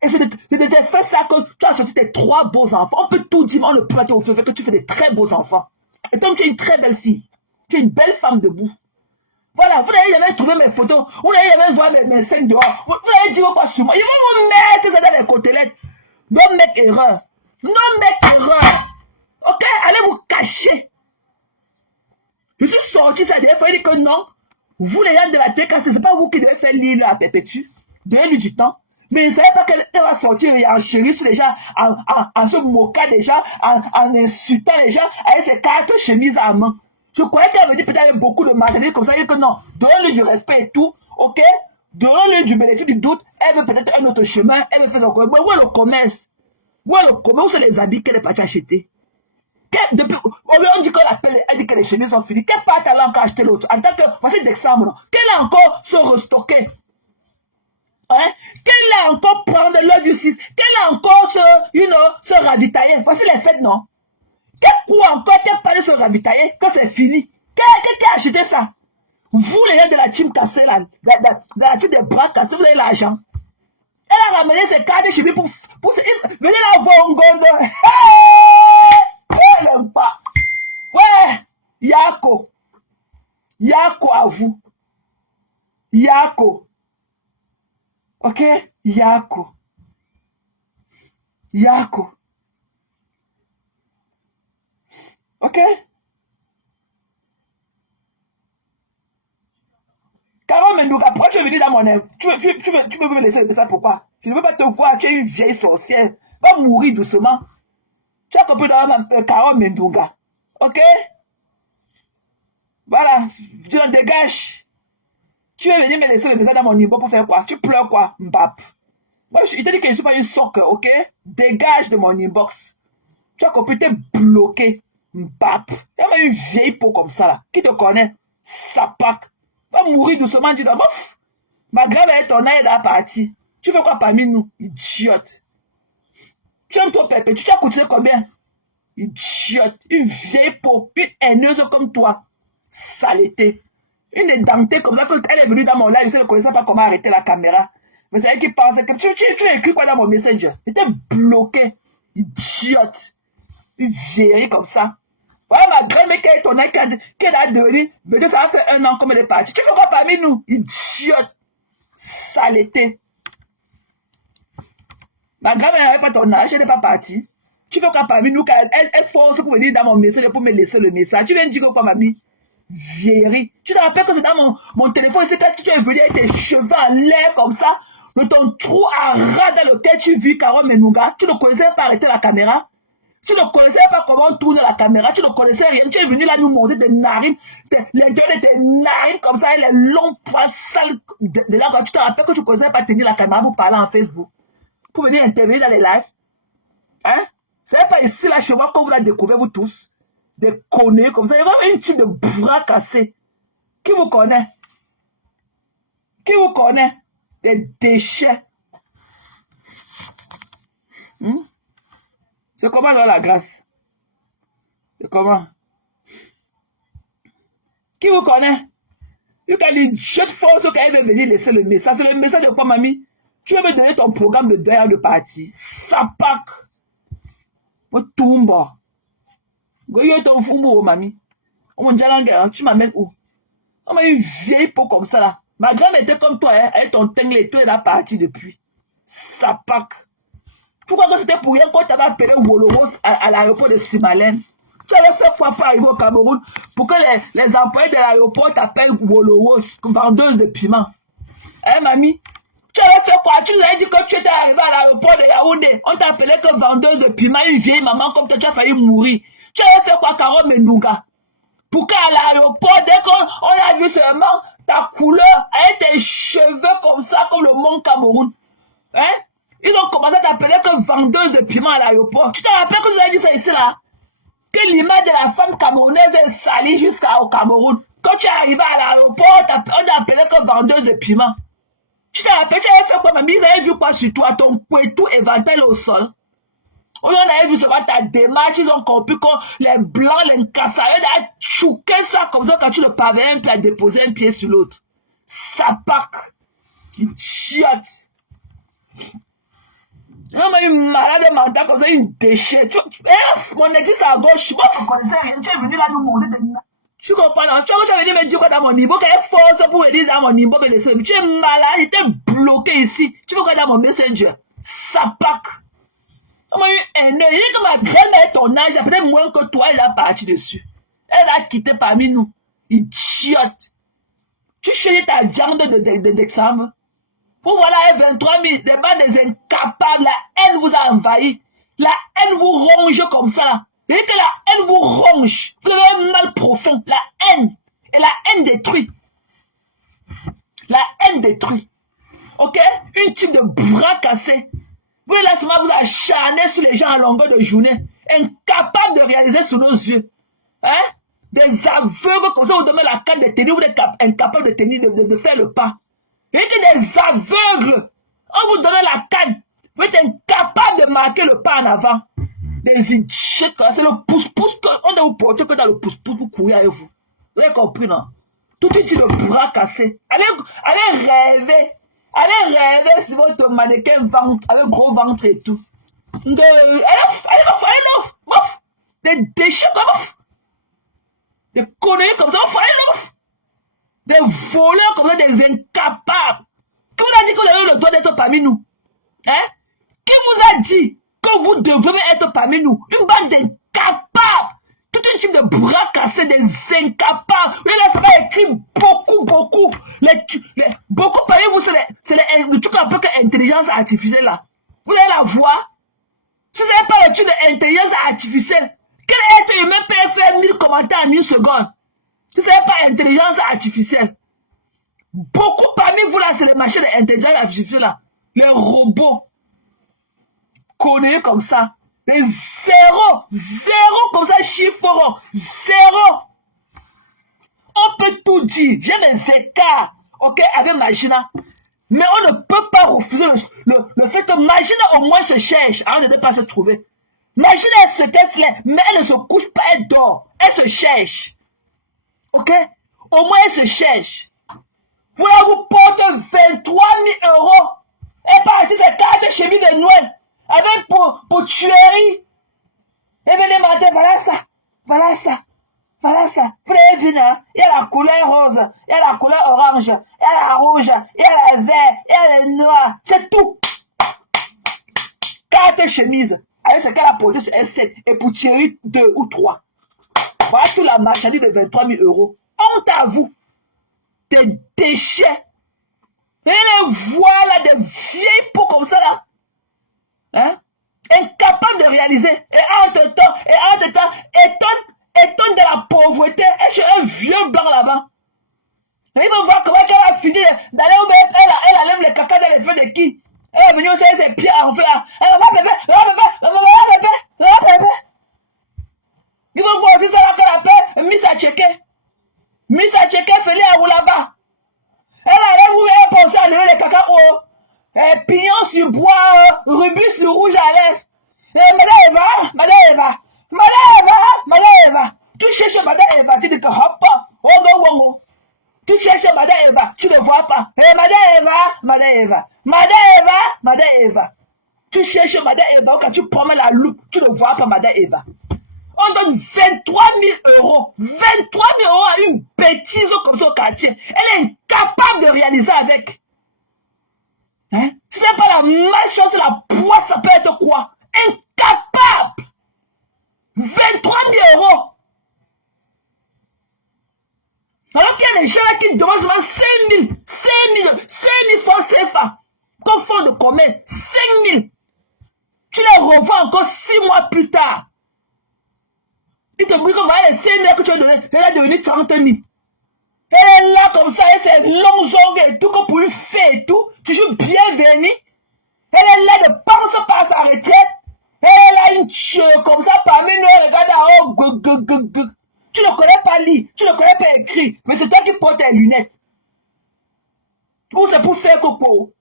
Et c'est de te faire ça que tu as sorti tes 3 beaux enfants. On peut tout dire, mais on ne peut pas te faire que tu fais des très beaux enfants. Et comme tu es une très belle fille, tu es une belle femme debout. Voilà, vous n'avez jamais trouvé mes photos, vous n'avez jamais vu mes scènes dehors, vous n'avez dit quoi sur moi. Ils vont vous mettre ça dans les côtelettes. Don't make erreur. Non make erreur. Ok, allez vous cacher. Je suis sorti ça dernière fois, il dit que non. Vous les gens de la télé, ce n'est pas vous qui devez faire l'île à perpétue. Donnez-lui du temps. Mais il ne savait pas qu'elle va sortir et enchérir sur les gens, en se moquant des gens, en insultant les gens, avec ses 4 chemises à main. Je croyais qu'elle avait dit peut-être beaucoup de matériel comme ça, et que non, donnez-lui du respect et tout, ok? Donnez-lui du bénéfice du doute, elle veut peut-être un autre chemin, elle veut faire son commerce. Mais où est le commerce? Où est le commerce? Où sont les habits qu'elle est partie acheter? Depuis, on dit qu'on appelle, elle dit que les chemises sont finies. Quelle part elle a encore acheté l'autre? En tant que, voici d'exemple, qu'elle a encore se restocker? Hein? Qu'elle a encore prendre Love You 6? Qu'elle a encore se ravitailler? Voici les fêtes, non? Quel coup encore qu'elle parle de se ravitailler quand c'est fini? Qui a acheté ça? Vous, les gens de la team cassée, là, de la team des bras cassés, vous avez l'argent. Elle a ramené ses cartes chez lui pour venez la voir en gonde. Elle n'aime pas. Ouais, Yako. Yako à vous. Yako. Ok? Yako. Yako. Ok? Carole Mendoura, pourquoi tu es venu dans mon aile? Tu veux me laisser ça, pourquoi? Je ne veux pas te voir, tu es une vieille sorcière. Va mourir doucement. Tu as compris dans Carole Mendoura. Ok? Voilà, tu en dégages. Tu veux venir me laisser le message dans mon inbox pour faire quoi? Tu pleures quoi, Mbap? Moi, il t'a dit que je ne suis pas une soque, ok? Dégage de mon inbox. Tu as compris, tu es bloqué. Mbap. Il y a une vieille peau comme ça, là. Qui te connaît? Sapac. Va mourir doucement, dis donc, mouf. Ma grave est ton œil dans la partie. Tu fais quoi parmi nous? Idiote. Tu aimes ton pépé. Tu t'as coûté combien? Idiote. Une vieille peau. Une haineuse comme toi. Saleté. Une édentée comme ça. Quand elle est venue dans mon live, je ne connaissais pas comment arrêter la caméra. Mais c'est elle qui pensait que tu as écrit quoi dans mon messenger? J'étais bloqué. Idiote. Une vieille comme ça. Voilà ma grand-mère qui est ton œil, qu'elle a devenu. Mais ça va faire 1 an comme elle est partie. Tu fais quoi parmi nous? Idiote. Saleté. Ma grand-mère n'avait pas ton âge, elle n'est pas partie. Tu fais quoi parmi nous? Elle force pour venir dans mon message pour me laisser le message. Tu viens de dire quoi, mamie? Vieillerie. Tu te rappelles que c'est dans mon téléphone, c'est quand tu es venu avec tes cheveux en l'air comme ça, de ton trou à ras dans lequel tu vis, Carole Mendoura. Tu ne connaissais pas arrêter la caméra? Tu ne connaissais pas comment tourner la caméra, tu ne connaissais rien. Tu es venu là nous montrer des narines, l'intérieur de tes narines comme ça, et les longs poils sales de là. Quand tu te rappelles que tu ne connaissais pas tenir la caméra pour parler en Facebook, pour venir intervenir dans les lives. Hein? C'est pas ici, là, chez moi, quand vous la découvrez, vous tous. Des conneries comme ça. Il y a même une type de bras cassé. Qui vous connaît? Qui vous connaît? Des déchets. C'est comment dans la grâce? C'est comment? Qui vous connaît? You can be jeune force quand elle veut venir laisser le message. C'est le message de quoi, mamie? Tu veux me donner ton programme de deuil de partie. Sapak. Tumba. Goyo ton fumbo, mamie. On me tu m'amènes où? On m'a une vieille peau comme ça là. Ma grand était comme toi, hein, avec ton tingle, toi, elle a parti depuis. Sapak. Pourquoi que c'était pour rien quand tu avais appelé Woloros à l'aéroport de Simalène? Tu avais fait quoi pour arriver au Cameroun pour que les employés de l'aéroport t'appellent Woloros, vendeuse de piment? Hein, mamie? Tu avais fait quoi? Tu nous avais dit que tu étais arrivé à l'aéroport de Yaoundé. On t'appelait que vendeuse de piment, une vieille maman comme toi, tu as failli mourir. Tu avais fait quoi, Carole Mendunga? Pour qu'à l'aéroport, dès qu'on a vu seulement ta couleur avec tes cheveux comme ça, comme le Mont Cameroun, hein? Ils ont commencé à t'appeler que vendeuse de piment à l'aéroport. Tu te rappelles que j'avais dit ça ici là? Que l'image de la femme camerounaise est salie jusqu'au Cameroun. Quand tu es arrivé à l'aéroport, on t'a appelé que vendeuse de piment. Tu te rappelles, tu avais fait quoi, mamie? Ils avaient vu quoi sur toi? Ton couetou éventé au sol. On avait vu seulement ta démarche, ils ont compris que les blancs, les cassailleux, ils ont chouqué ça comme ça quand tu le pavais un pied à déposer un pied sur l'autre. Sapak. Une chiotte. Non, mais une malade mentale comme ça, une déchet. Mon éthique c'est à gauche. Moi, vous connaissez rien. Tu es venu là nous montrer des là. Tu comprends, non? Tu as venu me dire quoi dans mon niveau? Quelle force pour venir dans mon niveau? Tu es malade, tu es bloqué ici. Tu veux quoi dans mon messenger? Sapak. Comment une haine? Il est comme ma grand-mère, ton âge, peut-être moins que toi, elle a parti dessus. Elle a quitté parmi nous. Idiote. Tu cherches ta viande d'examen. Vous voilà 23 000, des bandes des incapables, la haine vous a envahi. La haine vous ronge comme ça. Et que la haine vous ronge. Vous avez un mal profond. La haine. Et la haine détruit. La haine détruit. Ok? Une type de bras cassé. Vous là seulement vous acharnez sur les gens à longueur de journée. Incapables de réaliser sous nos yeux. Hein? Des aveugles comme ça, vous donnez la canne de tenir, vous êtes incapables de tenir, de faire le pas. Et que des aveugles, on vous donne la canne, vous êtes incapable de marquer le pas en avant. Des idiots, c'est le pouce-pouce, on doit vous porter que dans le pouce-pouce pour courir avec vous. Vous avez compris, non? Tout de suite, le bras cassé. Allez rêver. Allez rêver sur votre mannequin ventre, avec gros ventre et tout. Allez, des déchets comme ça. Des conneries comme ça, des voleurs comme ça, des incapables. Qui vous a dit que vous avez le droit d'être parmi nous? Hein? Qui vous a dit que vous devez être parmi nous? Une bande d'incapables. Toute une type de bras cassés, des incapables. Vous là, ça va écrire beaucoup. Beaucoup parmi vous, c'est le truc un peu que intelligence artificielle là. Vous allez la voir. Si vous n'avez pas l'étude d'intelligence artificielle, quel être humain peut faire 1000 commentaires en une seconde? Si ce n'est pas intelligence artificielle. Beaucoup parmi vous là, c'est les machines d'intelligence artificielle là. Les robots. Connus comme ça. Des zéro comme ça, chiffreront. Zéro. On peut tout dire. J'ai des écarts. Ok, avec Magina. Mais on ne peut pas refuser le fait que Magina au moins se cherche avant de ne pas se trouver. Magina, elle se teste là, mais elle ne se couche pas, elle dort. Elle se cherche. Ok? Au moins, elle se cherche. Voilà, vous portez 23 000 €. Elle partit ses 4 chemises de Noël. Avec pour tuerie. Et venez matin, voilà ça. Vous avez vu, hein? Il y a la couleur rose, il y a la couleur orange, il y a la rouge, il y a la vert, il y a le noir. C'est tout. 4 chemises. Avec ce qu'elle a porté sur S7. Et pour Thierry, 2 ou 3. Voilà toute la marchandise de 23 000 €. Honte à vous. Des déchets. Et les voilà, des vieilles peaux comme ça là. Hein? Incapable de réaliser. Et entre-temps, étonne de la pauvreté. Et chez un vieux blanc là-bas. Il va voir comment elle a fini d'aller au bête. Elle enlève les caca dans les feux de qui? Elle est venue aussi avec ses pieds enflés. Elle va bébé. Il va voir aussi ça là qu'elle appelle Miss Acheke. Miss Acheke Feli Aoulaba. Elle allait où elle pensait à lever les caca haut. Pignon sur bois, rubis sur rouge à lèvres. Madame Eva. Tu cherches Madame Eva, tu dis que hop, oh. Tu cherches Madame Eva, tu ne vois pas. Madame Eva. Tu cherches Madame Eva, quand tu promènes la loupe, tu ne vois pas Madame Eva. On donne 23 000 euros. 23 000 euros à une bêtise comme ça au quartier. Elle est incapable de réaliser avec. Hein? Si ce n'est pas la malchance, la poisse, ça peut être quoi? Incapable. 23 000 euros. Alors qu'il y a des gens là qui demandent seulement 5 000 francs CFA. Comme fonds de commerce, 5 000. Tu les revends encore 6 mois plus tard. Il te dit que voilà les 5 000 que tu as donné, elle a devenu 30 000. Elle est là comme ça, elle s'est longue ongles et tout, comme pour une fée et tout. Toujours bienvenue. Elle est là, ne pense pas à sa retraite. Elle est là, une cheveux comme ça, parmi nous, elle regarde en haut, Tu ne connais pas lire, tu ne connais pas écrire, mais c'est toi qui portes tes lunettes. Ou c'est pour faire coco.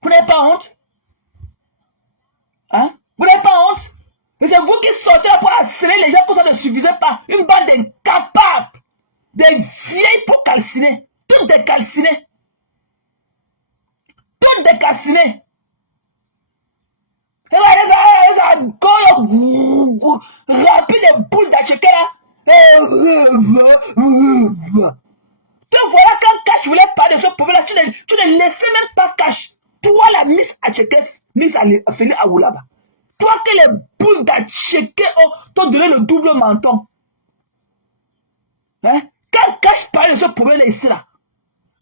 Vous n'avez pas honte? Hein? Vous n'avez pas honte? Et c'est vous qui sortez là pour harceler les gens pour ça ne suffisait pas. Une bande d'incapables. Des vieilles pour calciner. Toutes des calcinées. Toutes des calcinées. Et là, elles ont rempli des boules d'acheke là. Te voilà quand Cash voulait parler de ce problème là, tu ne laissais même pas Cash. Toi la Miss Acheke, Miss Feli Aoulaba. Toi que les boules d'acheke t'ont donné le double menton. Hein? Quand Cash parlait de ce problème là ici là.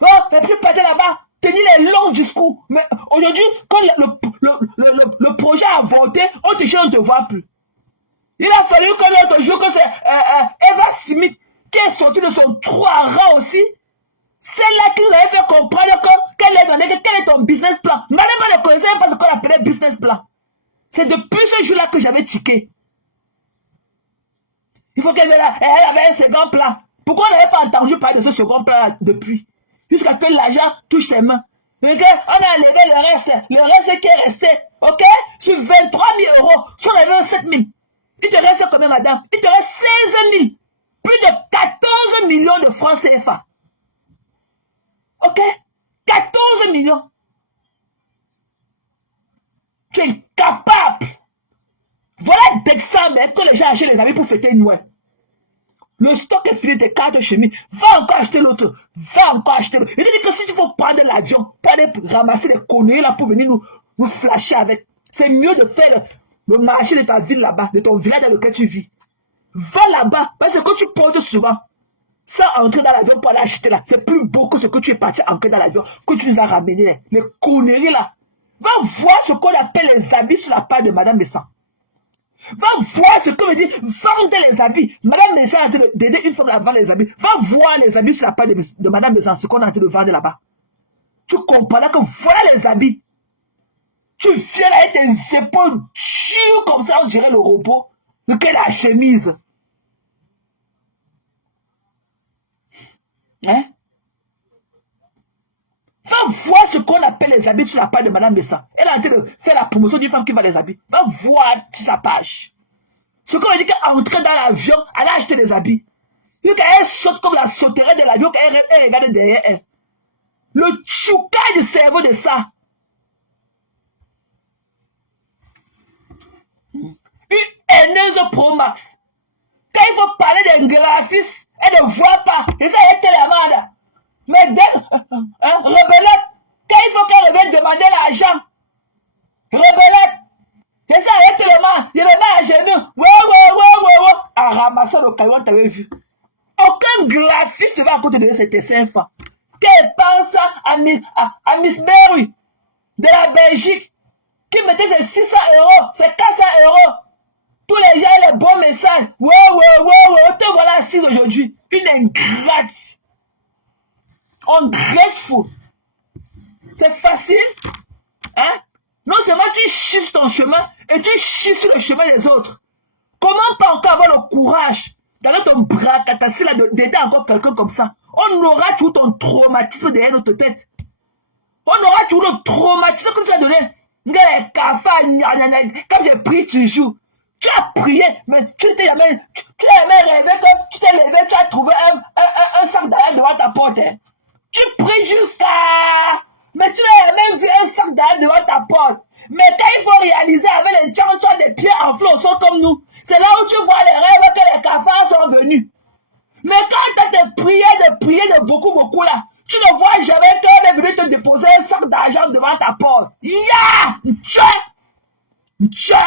Oh, et puis partait là-bas, tenir les longs discours. Mais aujourd'hui, quand le projet a voté, on ne te voit plus. Il a fallu que l'autre jour, que c'est Eva Smith qui est sortie de son trou à rang aussi. C'est là qui nous avait fait comprendre quel est ton business plan. Madame ne connaissait pas ce qu'on appelait business plan. C'est depuis ce jour-là que j'avais tiqué. Il faut qu'elle avait un second plan. Pourquoi on n'avait pas entendu parler de ce second plan depuis? Jusqu'à que l'argent touche ses mains. Et qu'on a enlevé le reste qui est resté. Ok? Sur 23 000 euros, si on avait 7 000. Il te reste combien, madame? Il te reste 16 000. Plus de 14 millions de francs CFA. Ok? 14 millions. Tu es incapable. Voilà d'exemple que les gens achètent les habits pour fêter Noël. Le stock est fini, tes cartes chemises. Va encore acheter l'autre. Va encore acheter l'autre. Il dit que si tu veux prendre l'avion pour aller ramasser les conneries là pour venir nous flasher avec, c'est mieux de faire le marché de ta ville là-bas, de ton village dans lequel tu vis. Va là-bas, parce que quand tu portes souvent, sans entrer dans l'avion pour aller acheter là, c'est plus beau que ce que tu es parti entrer dans l'avion, que tu nous as ramené, les conneries là. Va voir ce qu'on appelle les habits sur la part de Madame Messan. Va voir ce que veut dire vendre les habits. Madame Messan a d'aider une femme à vendre les habits. Va voir les habits sur la part de Madame Messan, ce qu'on a en train de vendre là-bas. Tu comprends que voilà les habits. Tu viens là avec tes épaules dures comme ça, on dirait le robot. De quelle la chemise. Hein? Va voir ce qu'on appelle les habits sur la page de Madame Messan. Elle est en train de faire la promotion d'une femme qui va les habits. Va voir sur sa page. Ce qu'on veut dire qu'entrer dans l'avion, elle a acheté des habits. Et qu'elle saute comme la sauterelle de l'avion, qu'elle regarde derrière elle. Le chouka du cerveau de ça. Une haineuse Pro Max. Quand il faut parler d'un graphiste, elle ne voit pas. Et ça, elle est télémande. Mais rebellette, quand il faut qu'elle revienne demander l'argent, rebellette, et ça, elle est télémande. Il est là à genoux. Ouais. À ramasser le camion, t'avais vu. Aucun graphiste ne va à côté de ses 5 francs. Tes et pense à Miss Berry de la Belgique qui mettait ses 600 €, ses 400 €. Tous les gens, les bons messages. Ouais, te voilà assise aujourd'hui. Une ingrate. Ungrateful. C'est facile. Hein? Non seulement tu chies sur ton chemin et tu chies sur le chemin des autres. Comment pas encore avoir le courage d'aller ton bras catasser là, d'aider encore quelqu'un comme ça? On aura toujours ton traumatisme derrière notre tête. On aura toujours le traumatisme comme tu as donné. Comme j'ai pris toujours. Tu as prié, mais tu t'es jamais, tu as jamais rêvé que tu t'es levé, tu as trouvé un sac d'arrêt devant ta porte. Hein. Tu pries jusqu'à... Mais tu n'as jamais vu un sac d'arrêt devant ta porte. Mais quand il faut réaliser avec les gens qui ont des pieds enflés au sol comme nous, c'est là où tu vois les rêves que les cafards sont venus. Mais quand tu as prié de beaucoup là, tu ne vois jamais qu'on est venu te déposer un sac d'argent devant ta porte. Tchè!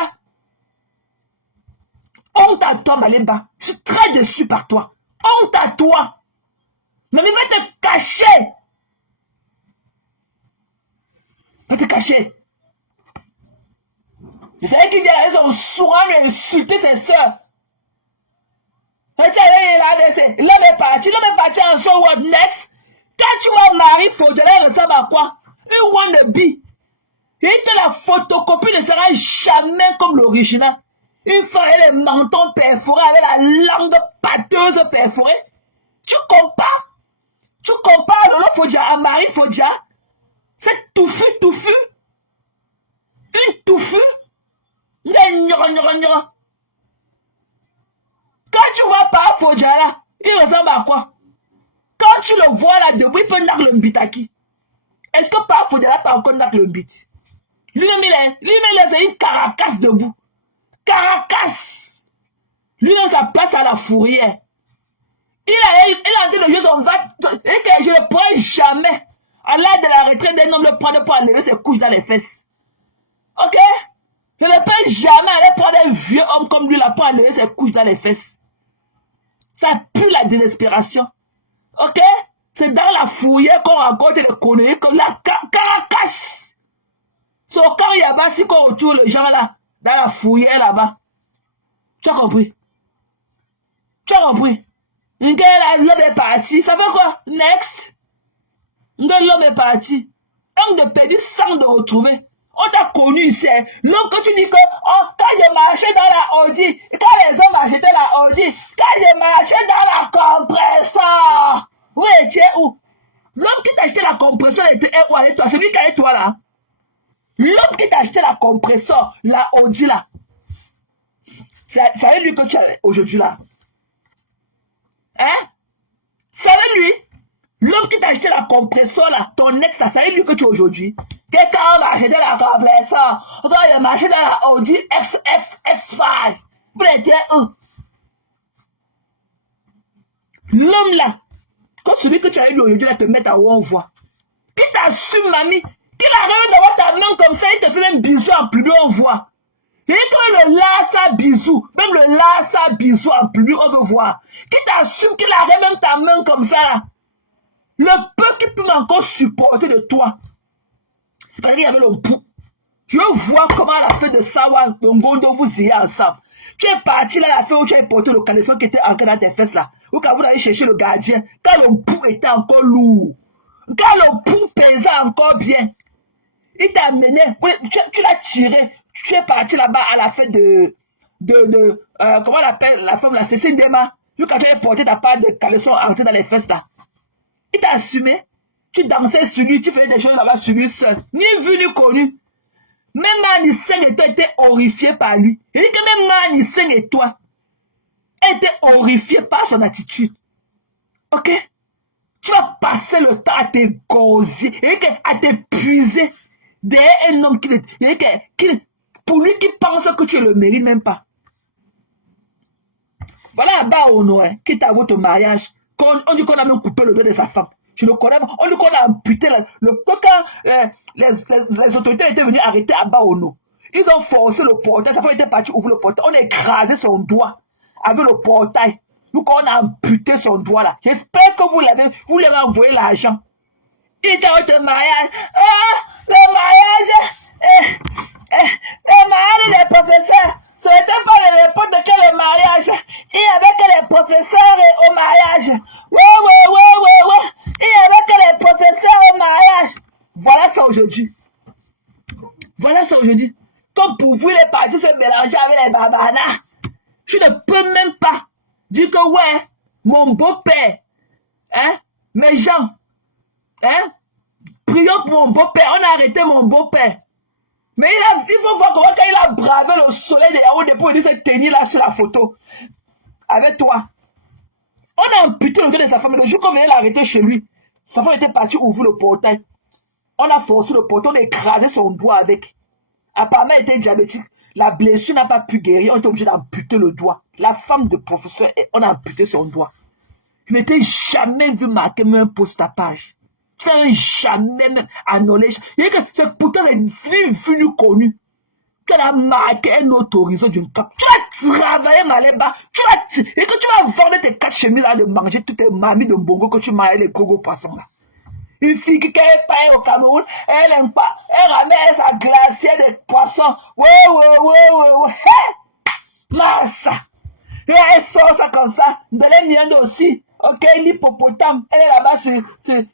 Honte à toi, Malemba. Je suis très déçu par toi. Honte à toi. Mais il va te cacher. Va te cacher. Vous savez qu'il vient avec son sourire lui insulter ses soeurs. L'homme est parti en son what next? Quand tu vois Marie Fodjala, elle ressemble à quoi? Une wannabe. Et que la photocopie ne sera jamais comme l'original. Une femme avec les mentons perforés, avec la langue pâteuse perforée. Tu compares Lolo Fodja à Marie Fodja? C'est touffu. Une touffue. Quand tu vois pas Fodja là, il ressemble à quoi? Quand tu le vois là debout, il peut narguer le mbitaki. Est-ce que pas Fodja là pas encore narguer le mbit? Lui-même, il a une caracasse debout. Caracasse. Lui-même, sa place à la fourrière. Il a dit de jouer son vague et que je ne pourrais jamais, à l'aide de la retraite d'un homme, le prendre pour enlever ses couches dans les fesses. Ok? Je ne peux jamais aller prendre un vieux homme comme lui là pour enlever ses couches dans les fesses. Ça pue la désespération. Ok? C'est dans la fourrière qu'on rencontre les conneries comme la caracasse. Son corps là-bas, si qu'on retrouve les gens là, dans la fourrière là-bas. Tu as compris? L'homme est parti. Ça fait quoi? Next. L'homme est parti. Homme de perdu sans de retrouver. On t'a connu ici. L'homme que tu dis que quand j'ai marché dans la Audi, quand les hommes achetaient la Audi, quand j'ai marché dans la compresseur. Oui, tu es où? L'homme qui t'a acheté la compresseur était où avec toi? C'est lui qui est avec toi là. L'homme qui t'a acheté la compresseur, la Audi là. C'est avec lui que tu es aujourd'hui là. Hein? C'est avec lui. L'homme qui t'a acheté la compresseur là, ton ex là, c'est avec lui que tu es aujourd'hui. Quelqu'un m'a acheté la compresseur. Toi, il m'a acheté dans la Audi X5. Vous étiez où? L'homme là, quand celui que tu as eu aujourd'hui là te met à où on voit. Qui t'assume, mamie? Qui arrive d'avoir ta main comme ça, il te fait un bisou en public, on voit. Et quand le lassa bisou, même le lassa bisou en public, on veut voir. Qui t'assume qu'il arrive même ta main comme ça là? Le peu qui peut encore supporter de toi. Parce qu'il y avait le bout. Je vois comment la fête de Sawa, de Ngondo, vous y ensemble. Tu es parti là, la fête où tu as porté le caleçon qui était ancré dans tes fesses là. Ou quand vous allez chercher le gardien, quand le bout était encore lourd. Quand le bout pesait encore bien. Il t'a amené, tu l'as tiré. Tu es parti là-bas à la fête comment on appelle la femme, la Cécile Dema. Quand tu avais porté ta part de caleçon ancré dans les fesses là. Il t'a assumé. Tu dansais sur lui, tu faisais des choses là-bas sur lui seul. Ni vu ni connu. Même Manisseng et toi étaient horrifiés par lui. Il dit que même Manisseng et toi étaient horrifiés par son attitude. Ok? Tu vas passer le temps à t'égosier, à t'épuiser derrière un homme pour lui qui pense que tu le mérites même pas. Voilà Baono, qui t'avoue ton mariage. On dit qu'on a même coupé le doigt de sa femme. Je le connais. On dit qu'on a amputé quand les autorités étaient venues arrêter à Baono. Ils ont forcé le portail. Sa femme était partie ouvrir le portail. On a écrasé son doigt avec le portail. Nous, on a amputé son doigt là. J'espère que vous l'avez envoyé l'argent. Il était en mariage. Ah, le mariage. Le mariage des professeurs. Ce n'était pas n'importe quel mariage. Il y avait que les professeurs au mariage. Ouais. Il y avait que les professeurs au mariage. Voilà ça aujourd'hui. Voilà ça aujourd'hui. Comme pour vous, les partis se mélanger avec les babanas. Je ne peux même pas dire que ouais, mon beau-père, hein, mes gens, hein, prions pour mon beau-père. On a arrêté mon beau-père. Mais il faut voir comment quand il a bravé le soleil de Yaoundé pour dire cette tenue là sur la photo. Avec toi. On a amputé le gars de sa femme. Le jour qu'on venait l'arrêter chez lui, sa femme était partie ouvrir le portail. On a forcé le portail, on a écrasé son doigt avec. Apparemment, il était diabétique. La blessure n'a pas pu guérir. On était obligé d'amputer le doigt. La femme de professeur, on a amputé son doigt. Je n'étais jamais vu marquer même un post à page. Je n'avais jamais même annulé. C'est pourtant une vue connue. Qu'elle a marqué un autre horizon d'une cape. Tu vas travailler Maléba. Et que tu vas vendre tes 4 chemises là de manger toutes tes mamies de bongo que tu manges les gogo poissons là. Une fille qui est payée au Cameroun, elle n'aime pas. Elle ramène sa glacière de poissons. Ouais. Massa. Et elle sort ça comme ça. De les miennes aussi. Ok, l'hippopotame. Elle est là-bas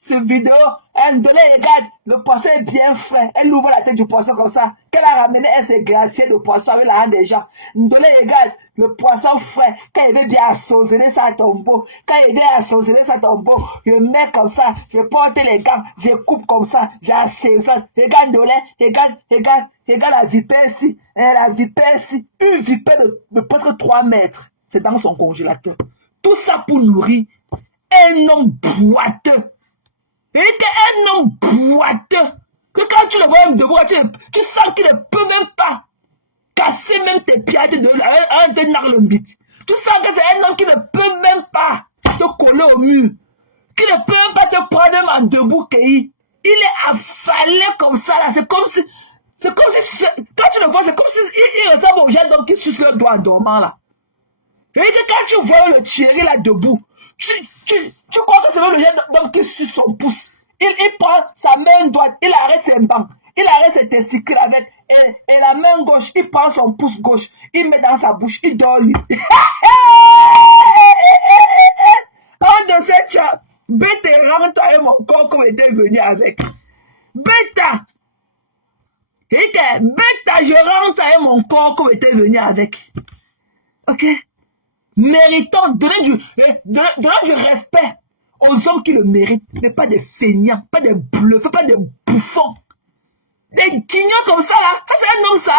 sur vidéo. Elle donne, regarde, le poisson est bien frais. Elle ouvre la tête du poisson comme ça. Qu'elle a ramené, elle s'est glaciée de poisson avec la hand des gens. Donne, regarde, le poisson frais. Quand il veut bien assaisonner ça tombeau. Quand il vient assaisonner ça tombeau, je mets comme ça. Je porte les gants. Je coupe comme ça. J'assaisonne. Regarde, Dolé. Regarde la vipère ici. La vipère ici. Une vipère de presque 3 mètres. C'est dans son congélateur. Tout ça pour nourrir un homme boiteux. Et qu'un homme boiteux, que quand tu le vois même debout, tu sens qu'il ne peut même pas casser même tes pieds de narlombite. Tu sens que c'est un homme qui ne peut même pas te coller au mur. Qui ne peut même pas te prendre même en debout. Il est affalé comme ça là. C'est comme si, quand tu le vois, c'est comme si il ressemble aux gens qui sucent le doigt en dormant là. Et que quand tu vois le Thierry là debout, tu crois que c'est le genre qui suit son pouce. Il prend sa main droite, il arrête ses bancs, il arrête ses testicules avec, et la main gauche, il prend son pouce gauche, il met dans sa bouche, il dort lui. Un de ces chats, bête rentre et mon corps comme était venu avec. Bêta! Et que bêta, je rentre et mon corps comme était venu avec. Ok? Méritons, donnez du respect aux hommes qui le méritent, mais pas des feignants, pas des bluffs, pas des bouffons. Des guignons comme ça là, ça c'est un homme ça.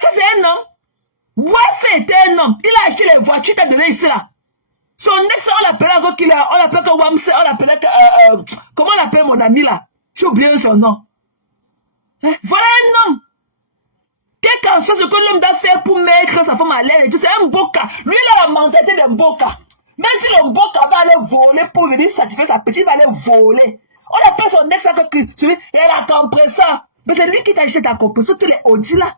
Ça c'est un homme. Ouais, c'était un homme. Il a acheté les voitures qu'il a donné ici là. Son ex, on l'appelait encore qu'il a, on l'appelait que Wamse, on l'appelait que, comment on l'appelle mon ami là? J'ai oublié son nom. Hein? Voilà un homme. Quel qu'en soit ce que l'homme doit faire pour mettre sa femme à l'aise et tout, c'est un boca. Lui, il a la mentalité d'un boca. Même si le boca va aller voler pour venir satisfaire sa petite, il va aller voler. On appelle son ex à celui, il a la compresseur. Mais c'est lui qui t'a acheté ta compresseur, tous les Audi là.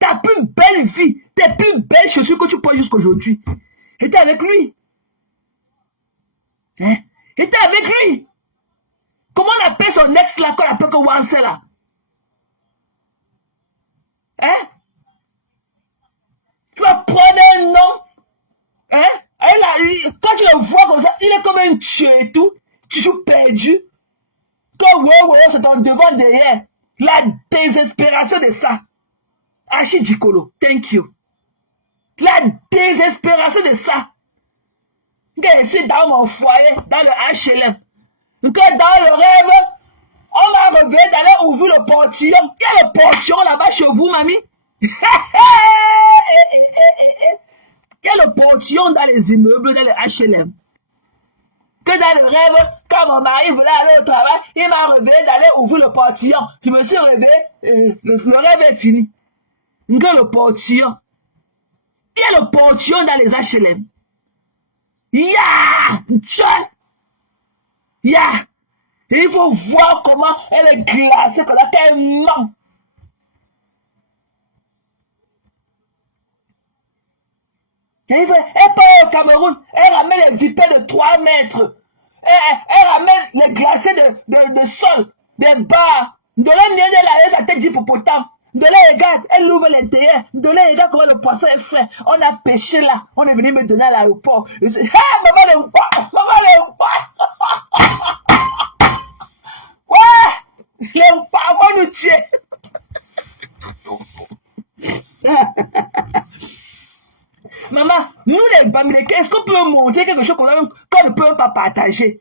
Ta plus belle vie, tes plus belles chaussures que tu portes jusqu'aujourd'hui. Et t'es avec lui. Hein? Et t'es avec lui. Comment on appelle son ex là, qu'on appelle que Wanse là? Hein? Tu vas prendre un nom. Hein? Quand tu le vois comme ça, il est comme un tueur et tout. Tu joues perdu. Quand ouais, c'est ton devant derrière. La désespération de ça. Achille Dikolo, thank you. La désespération de ça. Quand je suis dans mon foyer, dans le HLM. Quand dans le rêve, on m'a réveillé d'aller ouvrir le portillon. Quel est le portillon là-bas chez vous, mamie? Il y a le portillon dans les immeubles, dans les HLM. Que dans le rêve, quand mon mari voulait aller au travail, il m'a réveillé d'aller ouvrir le portillon. Je me suis réveillé, le rêve est fini. Que le portillon. Il y a le portillon dans les HLM. Et il faut voir comment elle est glacée, comme ça, qu'elle ment. Elle part au Cameroun, elle ramène les vipères de 3 mètres. Elle ramène les glaciers de sol, des bars. Ndolé elle a sa tête d'hippopotame. Ndolé regarde, elle ouvre l'intérieur. Ndolé regarde comment le poisson est frais. On a pêché là. On est venu me donner à l'aéroport. Ah, maman l'aime pas. Maman l'aime pas. Ouais, l'aime pas. On va nous tuer. Maman, nous les Bamileke, est-ce qu'on peut me montrer quelque chose qu'on ne peut pas partager?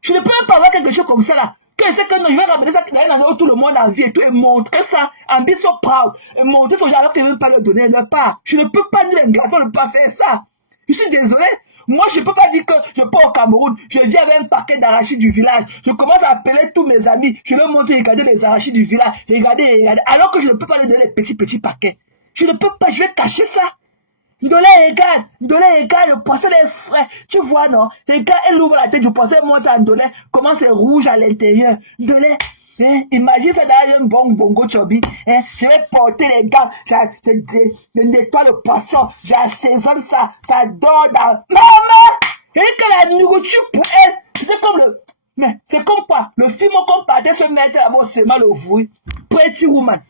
Je ne peux pas avoir quelque chose comme ça là. Que c'est que non, je vais ramener ça dans tout le monde en vie et tout, et montrer ça, en be so proud, et montrer son genre alors qu'ils ne veulent pas le donner leur part. Je ne peux pas dire on ne peut pas faire ça. Je suis désolé. Moi, je ne peux pas dire que je pars au Cameroun. Je dis avec un paquet d'arachides du village. Je commence à appeler tous mes amis. Je leur montre, regardez les arachides du village. Regardez. Alors que je ne peux pas leur donner les petits paquets. Je ne peux pas, je vais cacher ça. Ndolé, regarde, le poisson est frais. Tu vois, non? Regarde, elle ouvre la tête du poisson, elle monte à Ndolé. Comment c'est rouge à l'intérieur. Ndolé, imagine ça dans un bon bongo chobi. Je vais porter les gants, je nettoie le poisson, j'assaisonne ça, ça dort dans... Maman! Et que la nourriture pour elle, c'est comme le... Mais c'est comme quoi? Le film qu'on partait se mettre là-bas au cinéma le Vouri. Pretty Woman.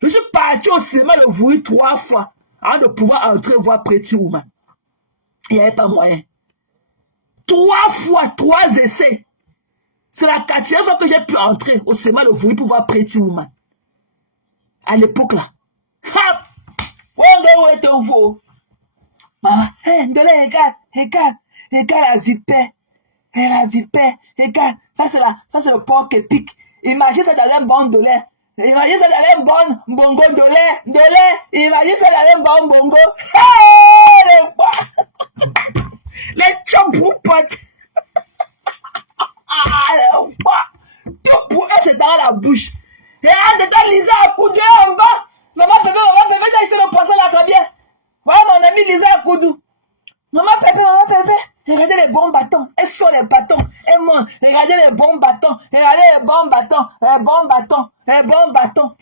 Je suis parti au cinéma le Vouri 3 fois. Avant de pouvoir entrer voir Pretty Woman. Il n'y avait pas moyen. 3 fois, 3 essais. C'est la 4e fois que j'ai pu entrer au cinéma de Vouri pour voir Pretty Woman. À l'époque là. Ha! Où est ton faux? Maman, Ndolé, regarde la vipère. La vipère, regarde. Ça c'est le porc épic. Imagine ça dans un bon de lait. Imagine ça dans un bon bongo de lait. Imagine ça dans un bon bongo. Les chopes potes. Tout pour eux, c'est dans la bouche. Et là, dedans, Lisa a coudou en bas. Maman bébé, j'ai fait le poisson là, combien? Voilà mon ami Lisa a coudou. Maman bébé. Regardez les bons bâtons. Elles sont les bâtons. Elles montent. Regardez les bons bâtons. Regardez les bons bâtons. Montez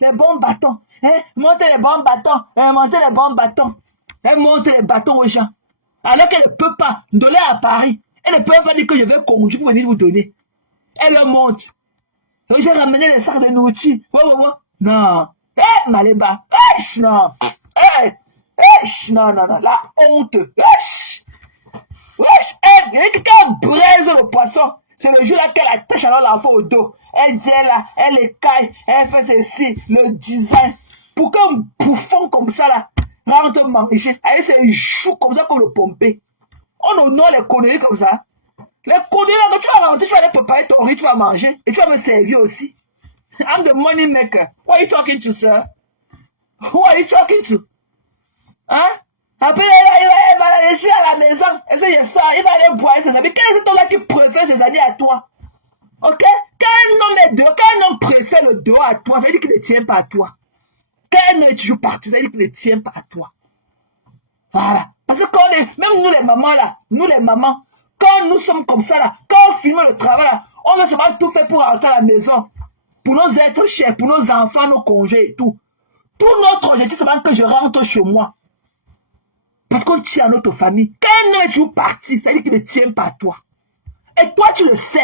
les bons bâtons. Montez les bons bâtons. Elle monte les bâtons aux gens. Alors qu'elle ne peut pas donner à Paris. Elle ne peut pas dire que je vais conduire pour venir vous donner. Elle le monte. J'ai ramené les sacs de nourriture. Non. Maléba. Non. Non. La honte. Quand elle braise le poisson, c'est le jour là qu'elle attache alors l'enfant au dos. Elle vient là, elle écaille, elle fait ceci, le design. Pour qu'un bouffon comme ça là rentre manger, avec ses joues comme ça pour le pomper. On honore les conneries comme ça. Les conneries là, quand tu vas rentrer, tu vas aller préparer ton riz, tu vas manger et tu vas me servir aussi. I'm the money maker. Who are you talking to, sir? Who are you talking to? Hein? Après, il va aller à la maison. Et c'est ça, il va aller boire ses amis. Quel est cet homme-là qui préfère ses amis à toi? Ok? Quand un homme est dehors, quand un homme préfère le dehors à toi, ça veut dire qu'il ne tient pas à toi. Quand un homme est toujours parti, ça veut dire qu'il ne tient pas à toi. Voilà. Parce que quand on est, même nous les mamans là, quand nous sommes comme ça là, quand on filme le travail là, on va seulement tout faire pour rentrer à la maison. Pour nos êtres chers, pour nos enfants, nos congés et tout. Tout notre objectif, c'est que je rentre chez moi. Parce qu'on tient à notre famille. Quand un homme est toujours parti, ça veut dire qu'il ne tient pas à toi. Et toi, tu le sais.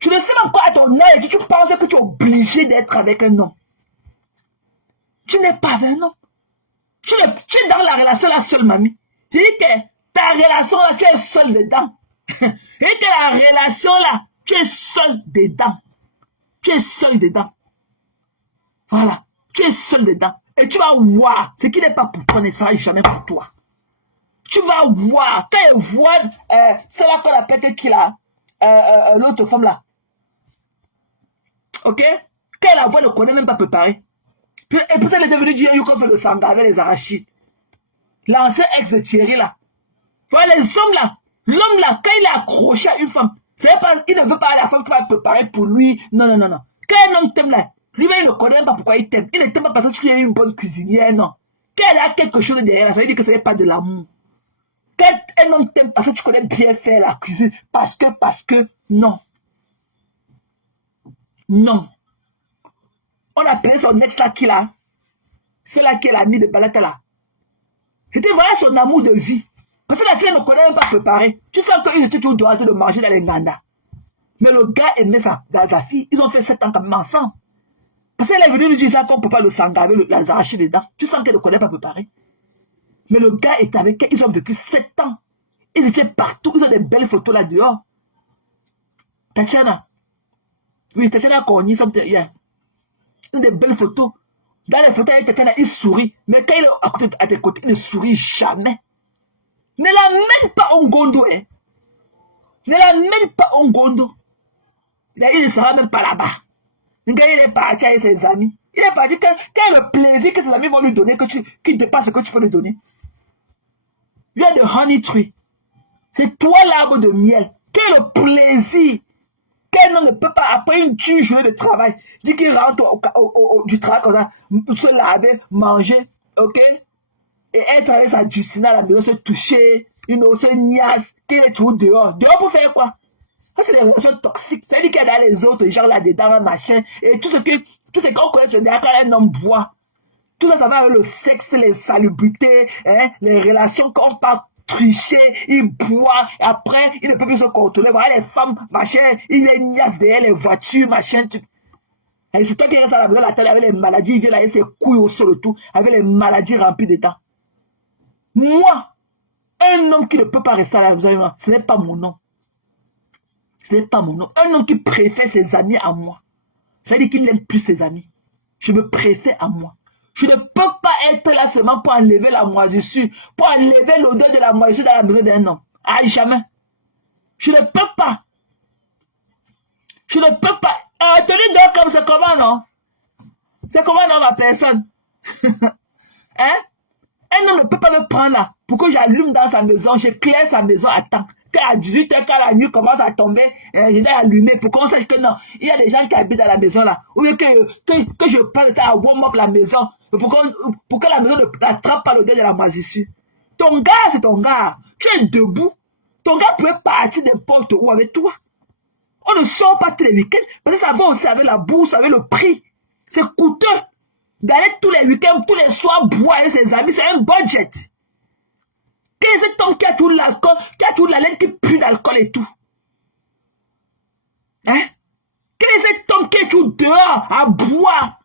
Tu le sais même quoi à ton œil et tu penses que tu es obligé d'être avec un homme. Tu n'es pas avec un homme. Tu es dans la relation là seule, mamie. Je dis que ta relation là, tu es seul dedans. Et que la relation là, tu es seul dedans. Tu es seul dedans. Voilà. Tu es seul dedans. Et tu vas voir. Ce qui n'est pas pour toi ne sera jamais pour toi. Tu vas voir. Quand elle voit, c'est là qu'on appelle qui là, l'autre femme là. Ok? Quand elle la voit, elle ne connaît même pas préparer. Et puis ça, elle est devenue du qu'on fait le sanga avec les arachides. L'ancien ex de Thierry là. Voilà les hommes là. L'homme là, quand il est accroché à une femme, il ne veut pas à la femme qui va préparer pour lui. Non. Quand un homme t'aime là, lui-même il ne connaît pas pourquoi il t'aime. Il ne t'aime pas parce que tu es une bonne cuisinière, non. Quand elle a quelque chose derrière là, ça veut dire que ce n'est pas de l'amour. Quand un homme t'aime parce que tu connais bien faire la cuisine, parce que, non. Non. On appelait son ex là qui là. C'est là qui est l'ami de Balaka là. C'était voilà son amour de vie. Parce que la fille ne connaît même pas préparer. Tu sens qu'il était toujours droit de manger dans les Nganda. Mais le gars aimait sa fille. Ils ont fait 7 ans quand même ensemble. Parce qu'elle est venue lui dire ça qu'on ne peut pas le s'engaver, les arracher dedans. Tu sens qu'elle ne connaît pas préparer. Mais le gars est avec elle. Ils ont vécu 7 ans. Ils étaient partout. Ils ont des belles photos là dehors. Tatiana. Oui, Tatiana a connu ça. Ils ont des belles photos. Dans les photos avec Tatiana, il sourit. Mais quand il est à tes côtés, il ne sourit jamais. Ne la mène pas en gondo. Hein. Ne la mène pas en gondo. Il ne sera même pas là-bas. Il est parti avec ses amis. Il est parti quand le plaisir que ses amis vont lui donner, qui dépasse ce que tu peux lui donner. You are the honey tree. C'est toi l'arbre de miel. Quel le plaisir. Quel homme ne peut pas, après une dure journée de travail, dire qu'il rentre du travail comme ça, se laver, manger, ok? Et être avec sa Justina à la maison, se toucher, se niasse, qu'il est toujours dehors. Dehors pour faire quoi? Ça, c'est des relations toxiques. Ça veut dire qu'il y a dans les autres gens là-dedans, machin. Et tout ce qu'on connaît sur derrière quand un homme boit. Tout ça, ça va avec le sexe, les salubrités, hein, les relations qu'on peut tricher, il boit, et après, il ne peut plus se contrôler. Voilà les femmes, machin, il est niasse derrière les voitures, machin. Et c'est toi qui restes à la maison, la tête avec les maladies, il vient là avec ses couilles au sol et tout, avec les maladies remplies dedans. Moi, un homme qui ne peut pas rester à la maison, ce n'est pas mon nom. Ce n'est pas mon nom. Un homme qui préfère ses amis à moi. Ça veut dire qu'il n'aime plus ses amis. Je me préfère à moi. Je ne peux pas être là seulement pour enlever la moisissure, pour enlever l'odeur de la moisissure dans la maison d'un homme. Ah, jamais. Je ne peux pas. Je ne peux pas. Tenir dehors comme c'est comment, non? C'est comment dans ma personne? Hein? Un homme ne peut pas me prendre là pour que j'allume dans sa maison, j'éclaire sa maison à temps. Qu'à 18h, quand la nuit commence à tomber, je dois allumer pour qu'on sache que non, il y a des gens qui habitent dans la maison là. Ou bien que je prends le temps à warm up la maison pour que la maison ne n'attrape pas l'odeur de la moisissure. Ton gars, c'est ton gars. Tu es debout. Ton gars peut partir n'importe où avec toi. On ne sort pas tous les week-ends parce que ça va aussi avec la bourse, avec le prix. C'est coûteux. D'aller tous les week-ends, tous les soirs, boire avec ses amis, c'est un budget. Quel est cet homme qui a tout l'alcool, qui a tout la laine qui pue d'alcool et tout? Hein? Quel est cet homme qui est tout dehors à boire?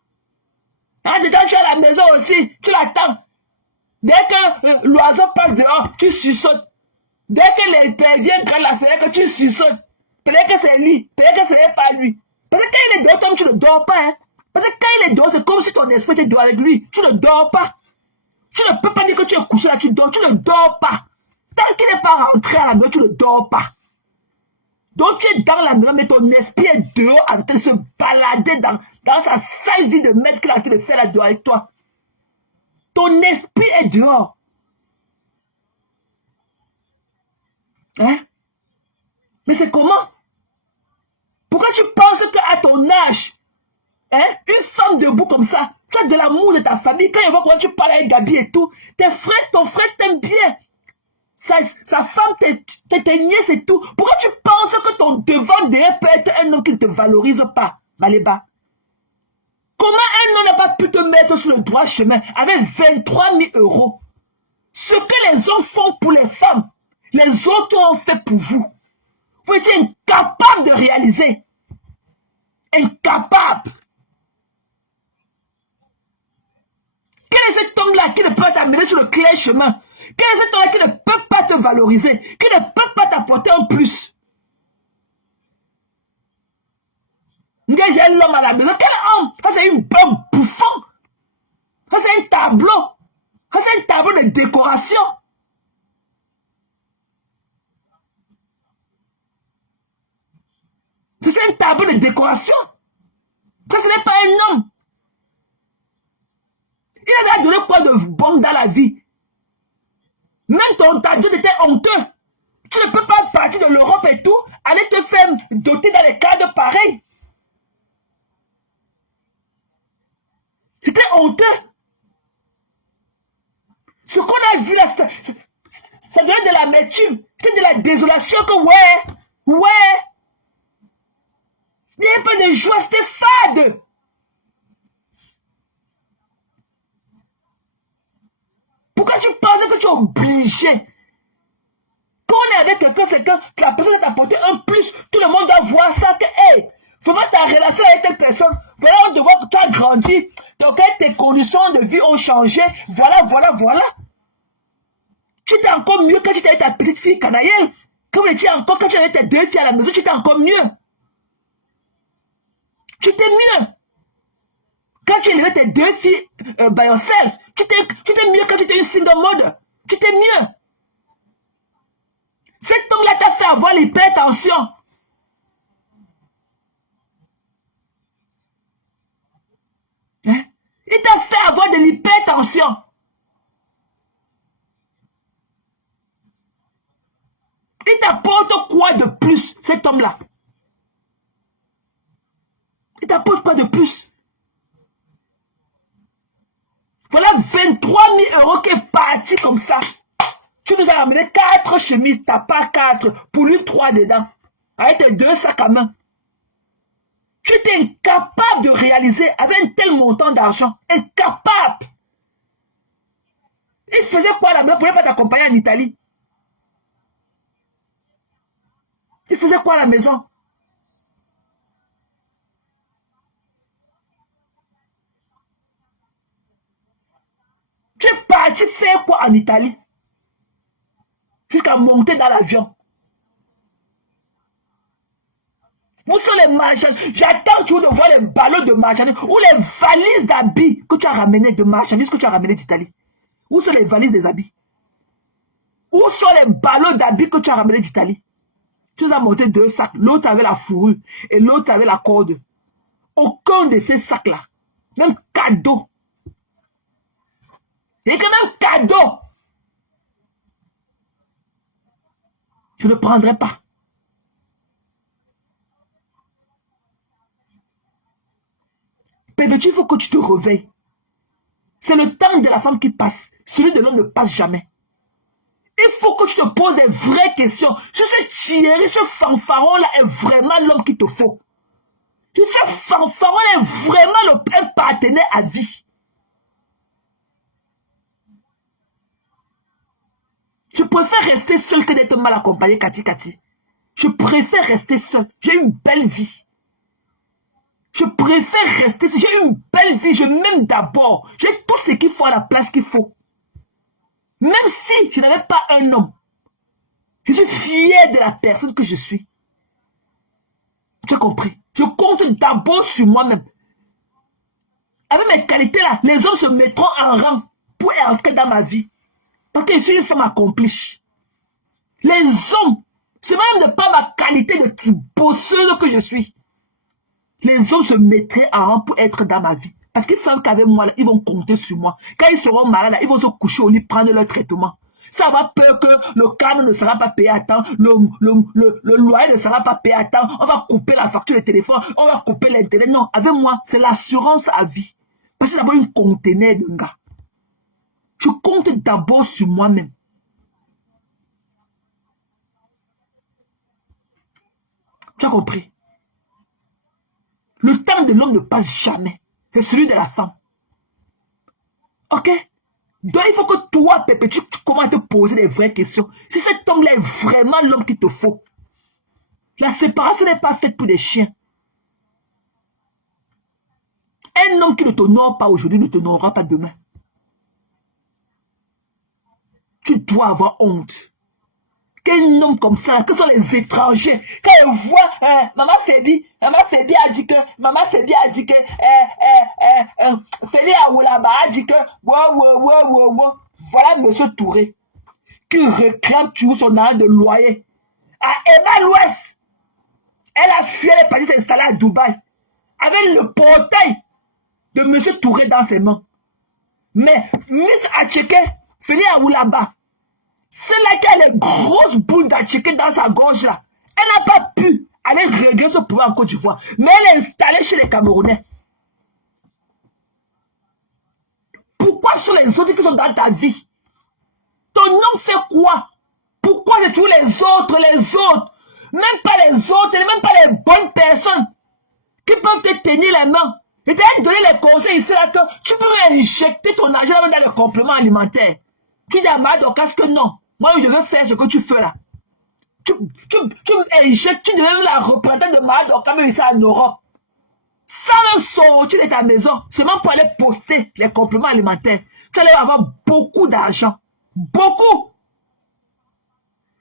Hein, dedans, tu es à la maison aussi, tu l'attends. Dès que l'oiseau passe dehors, tu suçotes. Dès que les pères viennent prendre la fenêtre, que tu suçotes. Peut-être que c'est lui, peut-être que ce n'est pas lui. Parce que quand il est dehors, toi, tu ne dors pas. Hein? Parce que quand il est dehors, c'est comme si ton esprit était dehors avec lui. Tu ne dors pas. Tu ne peux pas dire que tu es couché là, tu dors. Tu ne dors pas. Tant qu'il n'est pas rentré à la maison, tu ne dors pas. Donc tu es dans la maison, mais ton esprit est dehors en train de se balader dans sa sale vie de maître qu'il a en train de faire là dehors avec toi. Ton esprit est dehors. Hein? Mais c'est comment? Pourquoi tu penses qu'à ton âge, hein, une femme debout comme ça, tu as de l'amour de ta famille, quand il voit comment tu parles avec Gabi et tout, ton frère t'aime bien. Sa femme, tes nièces et tout. Pourquoi tu penses que ton devant derrière peut être un homme qui ne te valorise pas, Maléba? Comment un homme n'a pas pu te mettre sur le droit chemin avec 23 000 €? Ce que les hommes font pour les femmes, les autres ont fait pour vous. Vous étiez incapable de réaliser. Incapable. Quel est cet homme-là qui ne peut pas t'amener sur le clair chemin? Quel est cet homme-là qui ne peut pas te valoriser? Qui ne peut pas t'apporter en plus? J'ai l'homme à la maison. Quel homme? Ça, c'est une bonne bouffon. Ça, c'est un tableau. Ça, c'est un tableau de décoration. C'est un tableau de décoration. Ça, ce n'est pas un homme. Il a donné quoi de bon dans la vie? Même ta dot était honteux. Tu ne peux pas partir de l'Europe et tout, aller te faire doter dans les cadres pareils. C'était honteux. Ce qu'on a vu là, ça donnait de l'amertume, de la désolation que ouais. Il n'y avait pas de joie, c'était fade. Pourquoi tu penses que tu es obligé? Quand on est avec quelqu'un, c'est que la personne t'a apporté un plus. Tout le monde doit voir ça que, hey, vraiment ta relation avec telle personne. Voilà, on te voit que tu as grandi. Donc, tes conditions de vie ont changé. Voilà, voilà, voilà. Tu étais encore mieux quand tu étais avec ta petite fille Canaïelle. Quand tu étais encore, quand tu avais tes deux filles à la maison, tu étais encore mieux. Tu étais mieux. Quand tu élevais tes deux filles by yourself, tu étais mieux quand tu étais une single mother. Tu étais mieux. Cet homme-là t'a fait avoir l'hypertension. Hein? Il t'a fait avoir de l'hypertension. Il t'apporte quoi de plus, cet homme-là? Il t'apporte quoi de plus? Voilà 23 000 € qui est parti comme ça. Tu nous as ramené 4 chemises, t'as pas 4, pour lui 3 dedans. Avec tes 2 sacs à main. Tu étais incapable de réaliser avec un tel montant d'argent. Incapable. Il faisait quoi là-bas? Il ne pouvait pas t'accompagner en Italie. Il faisait quoi à la maison? Tu es parti faire quoi en Italie? Jusqu'à monter dans l'avion. Où sont les marchandises? J'attends toujours de voir les ballots de marchandises ou les valises d'habits que tu as ramenées, de marchandises que tu as ramenées d'Italie. Où sont les valises des habits? Où sont les ballots d'habits que tu as ramenés d'Italie? Tu nous as monté 2 sacs. L'autre avait la fourrure et l'autre avait la corde. Aucun de ces sacs-là. Même cadeau. Et que même cadeau. Je ne prendrai pas. Bébé, il faut que tu te réveilles. C'est le temps de la femme qui passe. Celui de l'homme ne passe jamais. Il faut que tu te poses des vraies questions. Ce Thierry, ce fanfaron-là est vraiment l'homme qu'il te faut. Ce fanfaron est vraiment un partenaire à vie. Je préfère rester seul que d'être mal accompagné, Kati. Je préfère rester seul. J'ai une belle vie. Je préfère rester seul. J'ai une belle vie. Je m'aime d'abord. J'ai tout ce qu'il faut à la place qu'il faut. Même si je n'avais pas un homme, je suis fier de la personne que je suis. Tu as compris? Je compte d'abord sur moi-même. Avec mes qualités-là, les hommes se mettront en rang pour entrer dans ma vie. Parce que je suis une femme accomplie. Les hommes, c'est même pas ma qualité de type bosseuse que je suis. Les hommes se mettraient en rang pour être dans ma vie. Parce qu'ils savent qu'avec moi, là, ils vont compter sur moi. Quand ils seront malades, là, ils vont se coucher au lit, prendre leur traitement. Ça va peur que le câble ne sera pas payé à temps, le loyer ne sera pas payé à temps, on va couper la facture de téléphone, on va couper l'intérêt. Non, avec moi, c'est l'assurance à vie. Parce que c'est d'abord une conteneur de gars. Je compte d'abord sur moi-même. Tu as compris? Le temps de l'homme ne passe jamais. C'est celui de la femme. Ok? Donc il faut que toi, Pépé, tu commences à te poser des vraies questions. Si cet homme-là est vraiment l'homme qu'il te faut. La séparation n'est pas faite pour des chiens. Un homme qui ne t'honore pas aujourd'hui ne t'honorera pas demain. Tu dois avoir honte. Quel homme comme ça, que sont les étrangers, quand ils voient Maman Fébi a dit que, Félix Aoulaba a dit que, voilà Monsieur Touré, qui réclame toujours son argent de loyer. À Emma l'Ouest, elle a fui, elle est partie s'installer à Dubaï, avec le portail de Monsieur Touré dans ses mains. Mais Miss Acheke, Félix Aoulaba, celle-là qui a les grosses boules d'Acheke dans sa gorge là, elle n'a pas pu aller régler ce pouvoir en Côte d'Ivoire. Mais elle est installée chez les Camerounais. Pourquoi sont les autres qui sont dans ta vie? Ton homme fait quoi? Pourquoi c'est toujours les autres? Même pas les autres, même pas les bonnes personnes qui peuvent te tenir les mains. Et te donner les conseils ici là que tu peux injecter ton argent dans les compléments alimentaires. Tu dis à Madokas que non. Moi, je veux faire ce que tu fais là. tu deviens la représentante de Maya Dorcas ici en Europe. Sans même sortir de ta maison, seulement pour aller poster les compléments alimentaires. Tu allais avoir beaucoup d'argent. Beaucoup.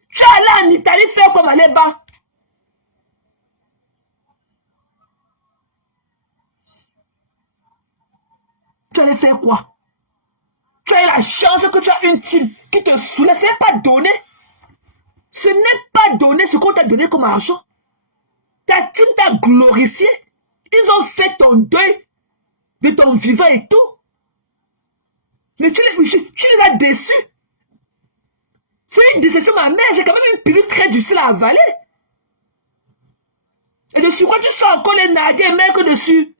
Tu es allé en Italie faire comme aller bas. Tu allais faire quoi? Tu as eu la chance que tu as une team qui te soulève. Ce n'est pas donné. Ce n'est pas donné ce qu'on t'a donné comme argent. Ta team t'a glorifié. Ils ont fait ton deuil de ton vivant et tout. Mais tu les as déçus. C'est une déception, ma mère. C'est quand même une pilule très difficile à avaler. Et dessus quoi, tu sens encore les naguets, mec, dessus.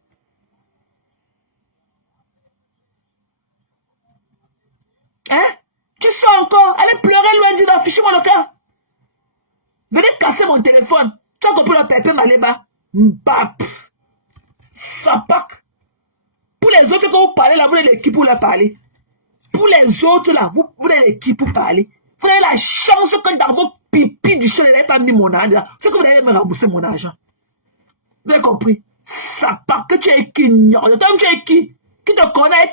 Hein? Tu sens encore. Allez pleurer loin dit, non, fichez-moi le cas. Venez casser mon téléphone. Tu as compris le pépé Maléba? Mbap. Sapak. Pour les autres, quand vous parlez là, vous avez l'équipe pour leur parler. Pour les autres là, vous avez l'équipe pour parler. Vous avez la chance que dans vos pipis du sol, vous n'avez pas mis mon argent. C'est que vous allez me rembourser mon argent. Vous avez compris? Sapak, que tu es qui? Toi, tu es qui? Qui te connaît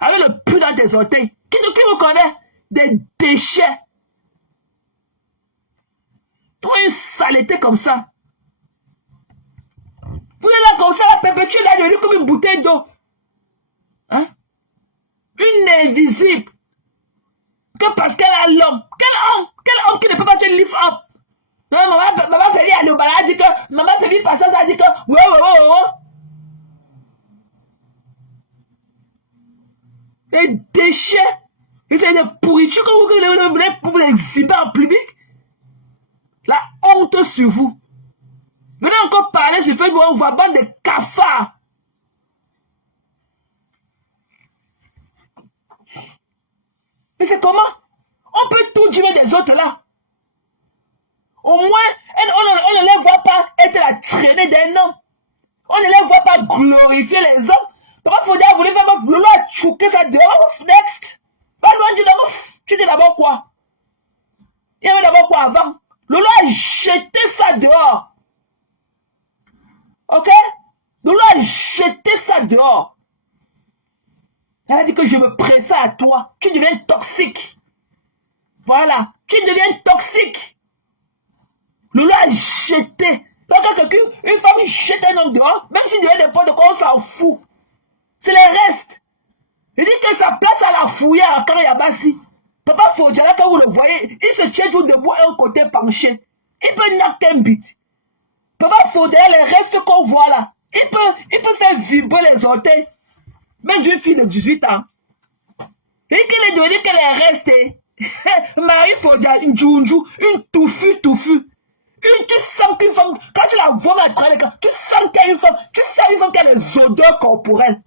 avec le pu dans tes orteils? Qui me connaît? Des déchets. Une saleté comme ça. Vous êtes là comme ça, la perpétuelle là, devenue comme une bouteille d'eau. Hein? Une invisible. Que parce qu'elle a l'homme. Quel homme qui ne peut pas te lift up? Maman Feli allait au balade, a dit que maman Feli passe ça, a dit que ouais. Des déchets. Et c'est des pourritures que vous voulez pour les exhiber en public. La honte sur vous. Venez encore parler sur Facebook, on voit bande de cafards. Mais c'est comment? On peut tout dire des autres là. Au moins, on ne les voit pas être la traînée d'un homme. On ne les voit pas glorifier les hommes. Papa Fodia voulait faire vouloir chouquer ça dehors. Next. Pas loin, tu dis d'abord quoi? Il y avait d'abord quoi avant? Lolo a jeté ça dehors. Ok? Lolo a jeté ça dehors. Elle a dit que je me préfère à toi. Tu deviens toxique. Voilà. Tu deviens toxique. Lolo a jeté. Donc quand une femme jette un homme dehors, même s'il devient n'importe quoi, on s'en fout. C'est les restes. Il dit que sa place à la fouiller à Karayabasi. Papa Fodjala, quand vous le voyez, il se tient toujours debout et un côté penché. Il peut knocker un bit. Papa Fodjala, les restes qu'on voit là, il peut faire vibrer les orteils. Même d'une fille de 18 ans. Et qu'elle est devenue qu'elle est restée. Marie Fodjala, une djounjou, une touffu. Tu sens qu'une femme, quand tu la vois à travers les camps, tu sens qu'il y a une femme, qui a les odeurs corporelles.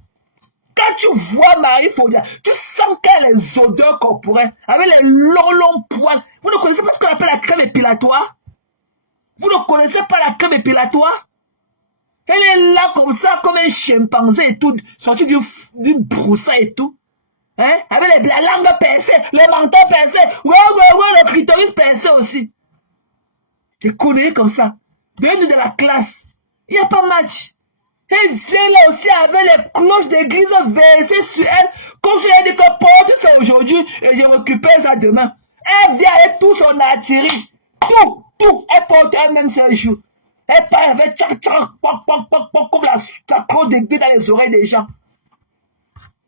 Quand tu vois Marie Fodjala, tu sens qu'elle a les odeurs corporelles, avec les longs poils. Vous ne connaissez pas ce qu'on appelle la crème épilatoire? Vous ne connaissez pas la crème épilatoire? Elle est là comme ça, comme un chimpanzé et tout, sorti d'une broussaille et tout. Hein? Avec la langue pincée, le menton pincé, ouais, le clitoris pincé aussi. T'es connu comme ça. Donnez-nous de la classe. Il n'y a pas match. Elle vient là aussi avec les cloches d'église versées sur elle, comme si elle dit que porte ça aujourd'hui et je récupère ça demain. Elle vient avec tout son attiré. Tout. Elle porte elle-même ce jour. Elle parle avec tchac, comme la cloche d'église dans les oreilles des gens.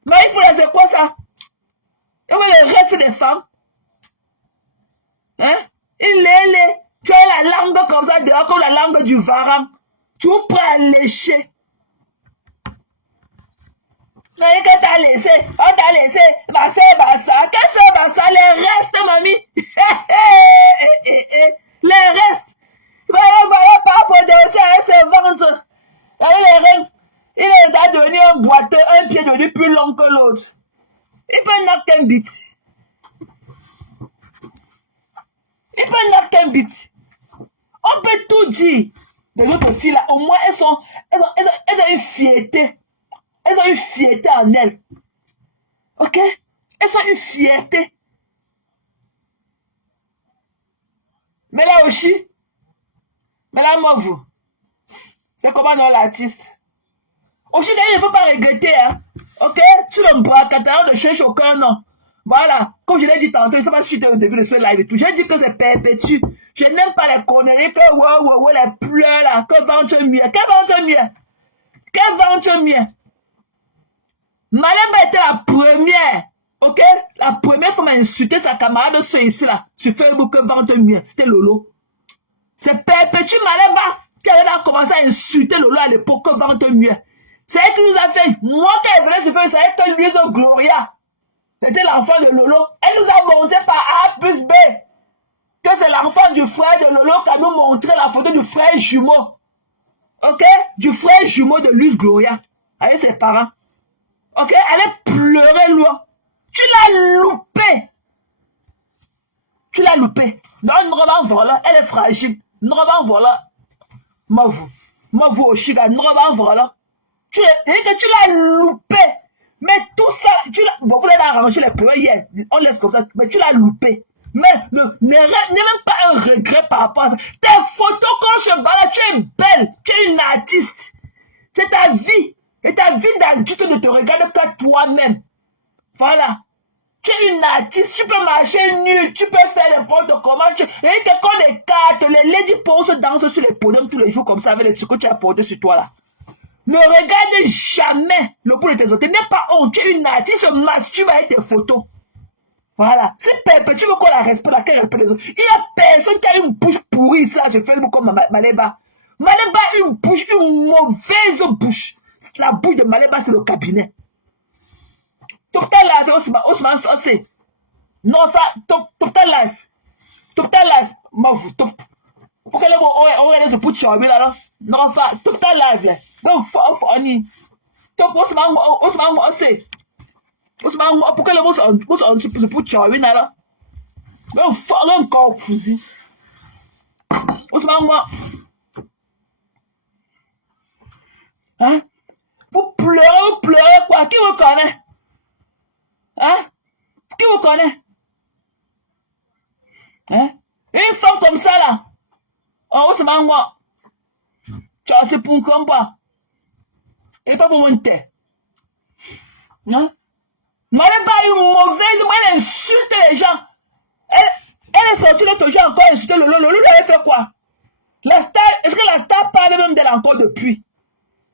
Mais il faut laisser quoi ça? Et le reste des femmes. Hein? Tu as la langue comme ça dehors, comme la langue du varan. Tu prends à lécher. Que t'as laissé, on t'a laissé, qu'est-ce que ça, les restes, mamie, les restes, voilà pas, faut danser avec ses ventres, avec les reins, il est devenu un boiteux, un pied devenu plus long que l'autre, il peut knocker un bit, on peut tout dire, les autres filles là, au moins elles ont une fierté. Elles ont une fierté en elles. Ok? Elles ont une fierté. Mais là aussi, mais là, moi, vous, c'est comment non l'artiste. Aussi, d'ailleurs, il ne faut pas regretter, hein. Ok? Sur le bras, Catalan ne cherche aucun nom. Voilà. Comme je l'ai dit tantôt, je ne sais pas si tu étais au début de ce live et tout. J'ai dit que c'est perpétue. Je n'aime pas les conneries, que les pleurs là, que ventre mieux. Que ventre mieux. Que ventre mieux. Malemba était la première. Ok? La première fois à insulter sa camarade de ceux ici là. Sur Facebook, que ventre mieux. C'était Lolo. C'est perpétue Malemba qui avait commencé à insulter Lolo à l'époque, que ventre mieux. C'est elle qui nous a fait. Moi, quand elle venait se faire, c'est elle que lui, Gloria. C'était l'enfant de Lolo. Elle nous a montré par A plus B que c'est l'enfant du frère de Lolo qui a nous montré la photo du frère jumeau. Ok? Du frère jumeau de Luce Gloria. Avec ses parents. Ok? Elle est pleurée, loin. Tu l'as loupé. Tu l'as loupé. Non, une robe voilà. Elle est fragile. Une robe voilà. Moi, vous, au Chiga, une robe voilà. Tu l'as loupé. Mais tout ça, bon, vous l'avez arrangé les problèmes hier. On laisse comme ça. Mais tu l'as loupé. Mais n'aie même pas un regret par rapport à ça. Tes photos quand je balade, tu es belle. Tu es une artiste. C'est ta vie. Et ta vie d'adulte ne te regarde que toi-même. Voilà. Tu es une artiste. Tu peux marcher nu. Tu peux faire n'importe comment. Et quelqu'un des cartes. Les lady pose dansent sur les podiums tous les jours comme ça avec les trucs que tu as porté sur toi là. Ne regarde jamais le bout de tes autres. N'aie pas honte. Tu es une artiste, masturbe avec tes photos. Voilà. C'est perpétuel. Tu veux qu'on la respecte, qu'elle respecte les autres. Il n'y a personne qui a une bouche pourrie, ça, sur Facebook comme Malemba. Malemba a une bouche, une mauvaise bouche. La bouche de Malemba, c'est le cabinet. Total Life, Osman Sossé. Non, enfin, Total Life. Total Life. Ma vous, pourquoi on est pour Tchouabi là? Non, enfin, Total Life, là. Donc, funny. Donc, Osman Sossé. Osman, pourquoi le mot c'est pour Tchouabi là? Donc, encore pousi. Osman, hein? Vous pleurez quoi? Qui vous connaît? Hein? Qui vous connaît? Hein? Une femme comme ça là. Oh, c'est moi. Tu as ce pour comme pas. Et pas pour monter. Hein? Malemba est une mauvaise. Moi, elle insulte les gens. Elle est sortie l'autre jour encore insulter le Lolo. Lolo avait fait quoi? La star, est-ce que la star parle même d'elle encore depuis?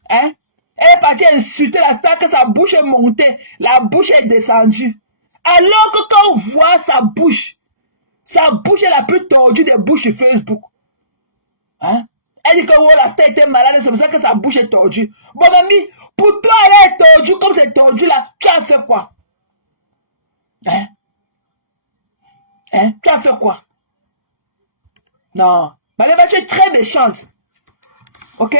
Hein? Elle est partie insulter la star que sa bouche est montée, la bouche est descendue. Alors que quand on voit sa bouche est la plus tordue des bouches sur Facebook. Hein? Elle dit que oh, la star était malade, c'est pour ça que sa bouche est tordue. Bon, mamie, pour toi, elle est tordue comme c'est tordu là, tu as fait quoi? Hein? Hein? Tu as fait quoi? Non. Malemba, tu es très méchante. Ok?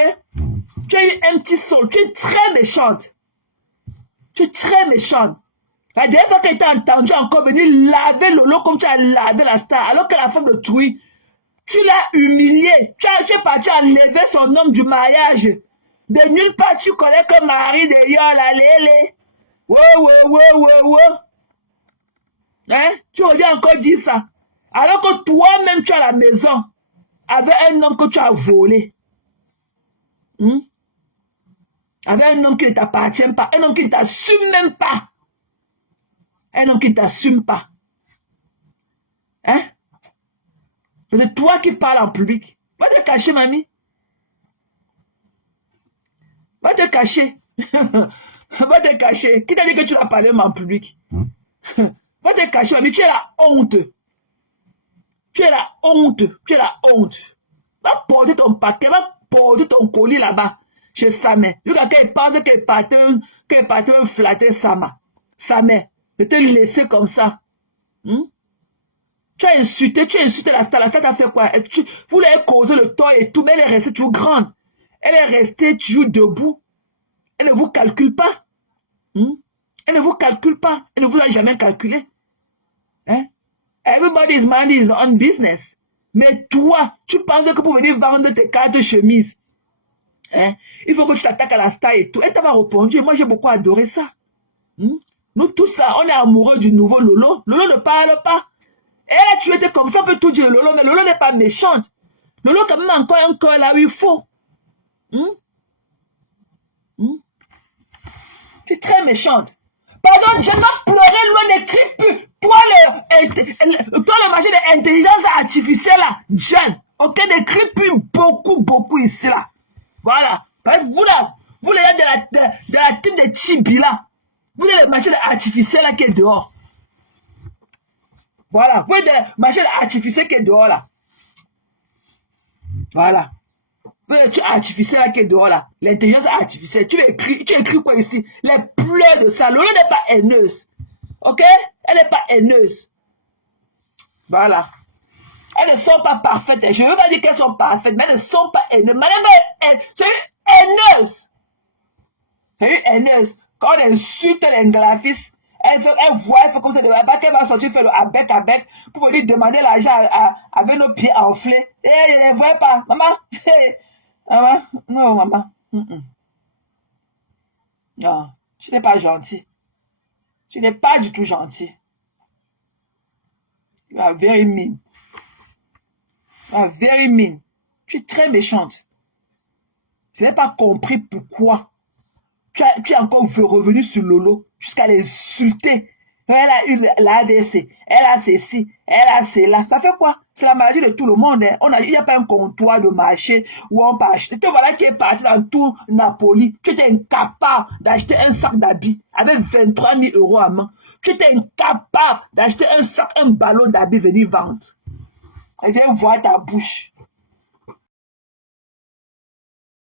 Tu as eu un petit soul. Tu es très méchante. Tu es très méchante. La dernière fois qu'elle t'a entendu encore venir laver Lolo comme tu as lavé la star, alors que la femme de Trouy, tu l'as humiliée. Tu es parti enlever son homme du mariage. De nulle part, tu connais que Marie de la Lélé. Wow. Hein? Tu reviens encore dire ça. Alors que toi-même, tu es à la maison avec un homme que tu as volé. Avec un homme qui ne t'appartient pas. Un homme qui ne t'assume même pas. Un homme qui ne t'assume pas. Hein? C'est toi qui parles en public. Va te cacher, mamie. Va te cacher. Va te cacher. Qui t'a dit que tu vas parler en public? Va te cacher, mamie. Tu es la honte. Tu es la honte. Tu es la honte. Va porter ton paquet. Va porter ton colis là-bas. Chez Samé. Jusqu'à qu'elle pense qu'elle partait flatter Sama. Samé. De te laisser comme ça. Tu as insulté la star. La star t'a fait quoi? Vous l'avez causé le tort et tout, mais elle est restée toujours grande. Elle est restée toujours debout. Elle ne vous calcule pas. Elle ne vous calcule pas. Elle ne vous a jamais calculé. Hein? Everybody's mind is on business. Mais toi, tu pensais que pour venir vendre tes cartes chemises, hein? Il faut que tu t'attaques à la star et tout. Elle t'a pas répondu. Moi, j'ai beaucoup adoré ça. Nous tous là, on est amoureux du nouveau Lolo. Lolo ne parle pas. Elle a toujours été comme ça, on peut tout dire Lolo, mais Lolo n'est pas méchante. Lolo, quand même, encore un cœur là où il faut. Tu es très méchante. Pardon, je dois pleurer loin des cris plus. Toi, le marché de l'intelligence artificielle là, jeune, ok, des cris plus beaucoup ici là. Voilà. Vous là, vous les de la type de Chibi là. Vous êtes le marché artificiel là qui est dehors. Voilà. Vous êtes le marché artificiel qui est dehors là. Voilà. Vous êtes le artificiel là qui est dehors là. L'intelligence artificielle. Tu écris quoi ici? Les pleurs de ça. Lolo n'est pas haineuse. Ok? Elle n'est pas haineuse. Voilà. Elles ne sont pas parfaites. Je ne veux pas dire qu'elles sont parfaites, mais elles ne sont pas haineuses. Madame, c'est une haineuse. C'est une haineuse. Quand on insulte les graphistes, elle fait comme ça, qu'elle va sortir faire le avec, pour venir demander l'argent avec nos pieds enflés. Et elle ne voit pas. Maman, maman, non, maman. Non, tu n'es pas gentil. Tu n'es pas du tout gentil. You are very mean. You are very mean. Tu es très méchante. Je n'ai pas compris pourquoi. Tu es encore revenu sur Lolo jusqu'à l'insulter. Elle a eu l'AVC, elle a ceci, elle a cela. Ça fait quoi? C'est la maladie de tout le monde. Hein. Il n'y a pas un comptoir de marché où on peut acheter. Tu voilà qui est parti dans tout Napoli. Tu étais incapable d'acheter un sac d'habits avec 23 000 € à main. Tu étais incapable d'acheter un ballon d'habits venir vendre. Et viens voir ta bouche.